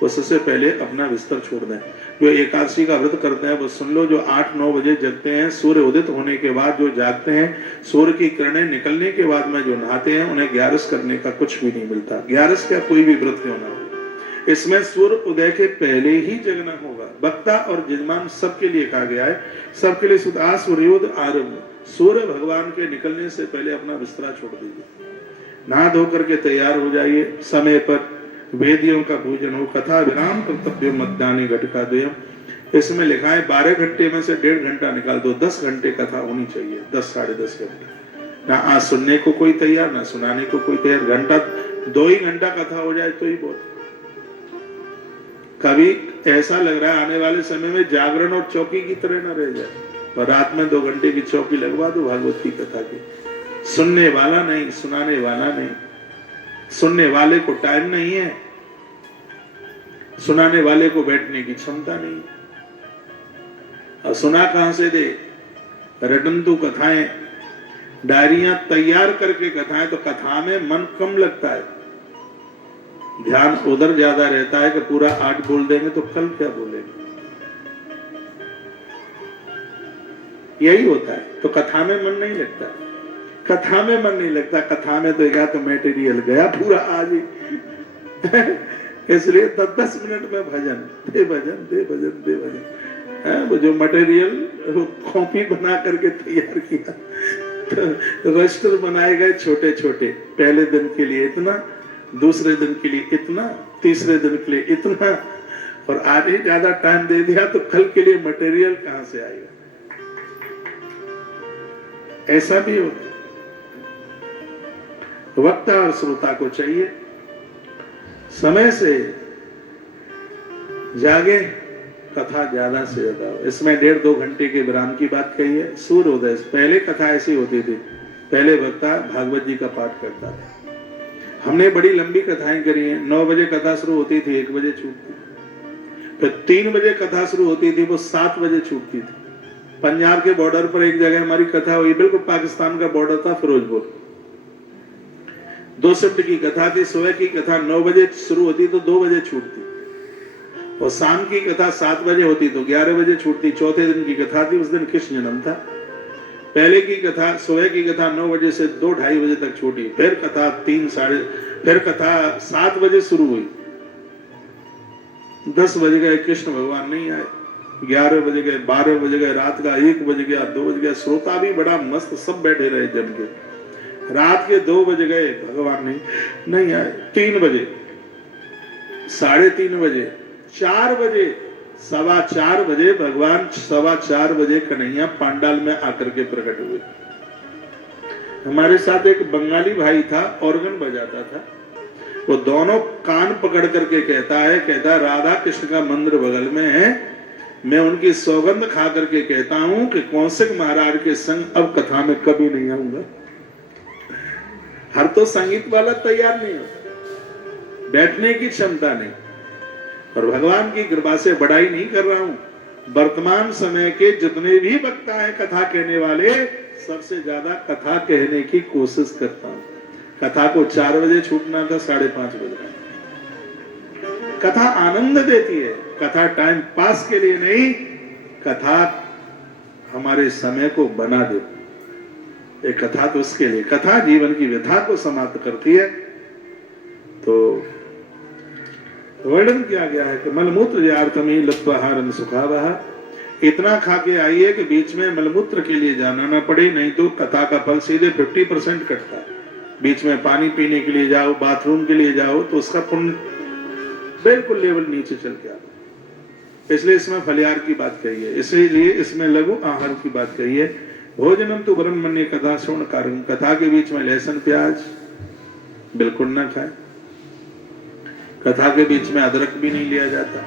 उससे पहले अपना बिस्तर छोड़ दें। जो एकादशी का व्रत करते हैं वो सुन लो, जो 8-9 बजे जगते हैं, सूर्य उदित होने के बाद जो जागते हैं, सूर्य की किरणें निकलने के बाद में जो नहाते हैं, उन्हें 11 करने का कुछ भी नहीं मिलता। 11 क्या कोई भी व्रत क्यों ना हो, इसमें सूर्य उदय के पहले ही जगना होगा। वक्ता और यजमान सबके लिए कहा गया है, सबके लिए सुधा सूर्योदय आरंभ। सूर्य भगवान के निकलने से पहले अपना बिस्तरा छोड़ दीजिए, नहा धो करके तैयार हो जाइए, समय पर वेदियों का पूजन हो। कथा विराम कर्तव्य मध्यान्ह घटिका द्वयम्। इसमें लिखा है 12 घंटे में से 1.5 घंटा निकाल दो, 10 घंटे कथा होनी चाहिए, 10 साढ़े 10 घंटे। ना आज सुनने को कोई तैयार, ना सुनाने को कोई तैयार। घंटा 2 ही घंटा कथा हो जाए तो ही बहुत। कभी ऐसा लग रहा है आने वाले समय में जागरण और चौकी की तरह न रह जाए, और रात में 2 घंटे की चौकी लगवा दो भागवत की कथा की। सुनने वाला नहीं, सुनाने वाला नहीं। सुनने वाले को टाइम नहीं है, सुनाने वाले को बैठने की क्षमता नहीं। और सुना कहां से दे? रटंतु कथाएं, डायरियां तैयार करके कथाएं, तो कथा में मन कम लगता है, ध्यान उधर ज्यादा रहता है कि पूरा 8 बोल देंगे तो कल क्या बोलेंगे, यही होता है। तो कथा में मन नहीं लगता, कथा में मन नहीं लगता। कथा में तो एक मटेरियल गया पूरा आज ही इसलिए 10 मिनट में भजन दे, भजन दे, भजन दे, भजन। वो जो मटेरियल कॉपी बना करके तैयार किया, तो रजिस्टर बनाए गए छोटे छोटे, पहले दिन के लिए इतना, दूसरे दिन के लिए इतना, तीसरे दिन के लिए इतना, और आज ही ज्यादा टाइम दे दिया तो कल के लिए मटेरियल कहां से आएगा? ऐसा भी होता है। वक्ता और श्रोता को चाहिए समय से जागे, कथा ज्यादा से ज्यादा हो। इसमें 1.5-2 घंटे के विराम की बात कही है। सूर्योदय पहले कथा ऐसी होती थी, पहले वक्ता भागवत जी का पाठ करता था। हमने बड़ी लंबी कथाएं करी हैं। 9 बजे कथा शुरू होती थी, 1 बजे छूटती, फिर 3 बजे कथा शुरू होती थी, वो 7 बजे छूटती थी। पंजाब के बॉर्डर पर एक जगह हमारी कथा हुई, बिल्कुल पाकिस्तान का बॉर्डर था, फिरोजपुर। 2 शिफ्ट की कथा थी। सुबह की कथा 9 बजे शुरू होती तो 2 बजे छूटती, और शाम की कथा 7 बजे होती तो 11 बजे छूटती। चौथे दिन की कथा थी, उस दिन कृष्ण जन्म था। पहले की कथा, सुबह की कथा 9 बजे से 2-2:30 बजे तक छूटी, फिर कथा 3 साढ़े, फिर कथा 7 बजे शुरू हुई। 10 बज गए, कृष्ण भगवान नहीं आए। 11 बज गए, 12 बज गए, रात का 1 बज गया, 2 बज गया। श्रोता भी बड़ा मस्त, सब बैठे रहे जम के। रात के 2 बज गए, भगवान नहीं आए। 3 बजे, 3:30 बजे, 4 बजे, 4:15 बजे भगवान 4:15 बजे कन्हैया पांडाल में आकर के प्रकट हुए। हमारे साथ एक बंगाली भाई था, ऑर्गन बजाता था। वो दोनों कान पकड़ करके कहता है राधा कृष्ण का मंदिर बगल में है, मैं उनकी सौगंध खा करके कहता हूं कि कौशिक महाराज के संग अब कथा में कभी नहीं आऊंगा। हर तो संगीत वाला तैयार नहीं होता, बैठने की क्षमता नहीं। और भगवान की कृपा से बड़ाई नहीं कर रहा हूं, वर्तमान समय के जितने भी वक्ता हैं कथा कहने वाले, सबसे ज्यादा कथा कहने की कोशिश करता हूं। कथा को 4 बजे छूटना था, 5:30 बज रहा है। कथा आनंद देती है, कथा टाइम पास के लिए नहीं, कथा हमारे समय को बना दे। एक कथा तो उसके लिए, कथा जीवन की व्यथा को समाप्त करती है। तो वर्णन किया गया है कि मलमूत्र यार्थमी लत्वाहारम सुखावह, इतना खा के आइए कि बीच में मलमूत्र के लिए जाना ना पड़े, नहीं तो कथा का फल सीधे 50% कटता है। बीच में पानी पीने के लिए जाओ, बाथरूम के लिए जाओ, तो उसका पुण्य बिल्कुल लेवल नीचे चल के आता। इसलिए इसमें फलियार की बात कही है, इसलिए इसमें लघु आहार की बात कही है। भोजनम तो ब्रह्मण्य कथा श्रवण कारण, कथा के बीच में लहसुन प्याज बिल्कुल ना खाए। कथा के बीच में अदरक भी नहीं लिया जाता,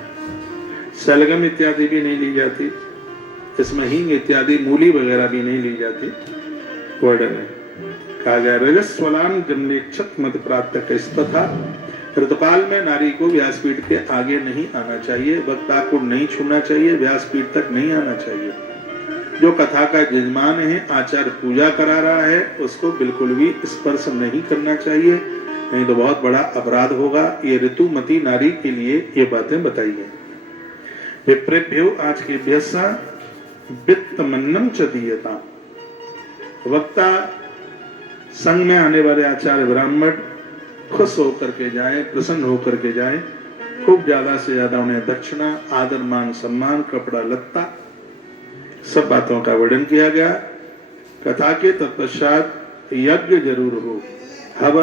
सलगम इत्यादि भी नहीं ली जाती, इसमें हींग इत्यादि मूली वगैरह भी नहीं ली जाती। वर्णन है कहा गया रजस्वलान जन्मेक्षत मत प्राप्त तथा, ऋतुकाल में नारी को व्यासपीठ के आगे नहीं आना चाहिए, वक्ता को नहीं छूना चाहिए, व्यासपीठ तक नहीं आना चाहिए। जो कथा का यजमान है, आचार्य पूजा करा रहा है, उसको बिल्कुल भी स्पर्श नहीं करना चाहिए, नहीं तो बहुत बड़ा अपराध होगा। ये ऋतुमती नारी के लिए ये बातें बताई है। विप्रेभ्यो आज के भ्यसा वित्तमन्नम च दीयता, वक्ता संग में आने वाले आचार्य ब्राह्मण खुश होकर के जाएं, प्रसन्न होकर के जाएं, खूब ज्यादा से ज्यादा उन्हें दक्षिणा, आदर, मान, सम्मान, कपड़ा लत्ता, सब बातों का वर्णन किया गया। कथा के तत्पश्चात यज्ञ जरूर हो, हवन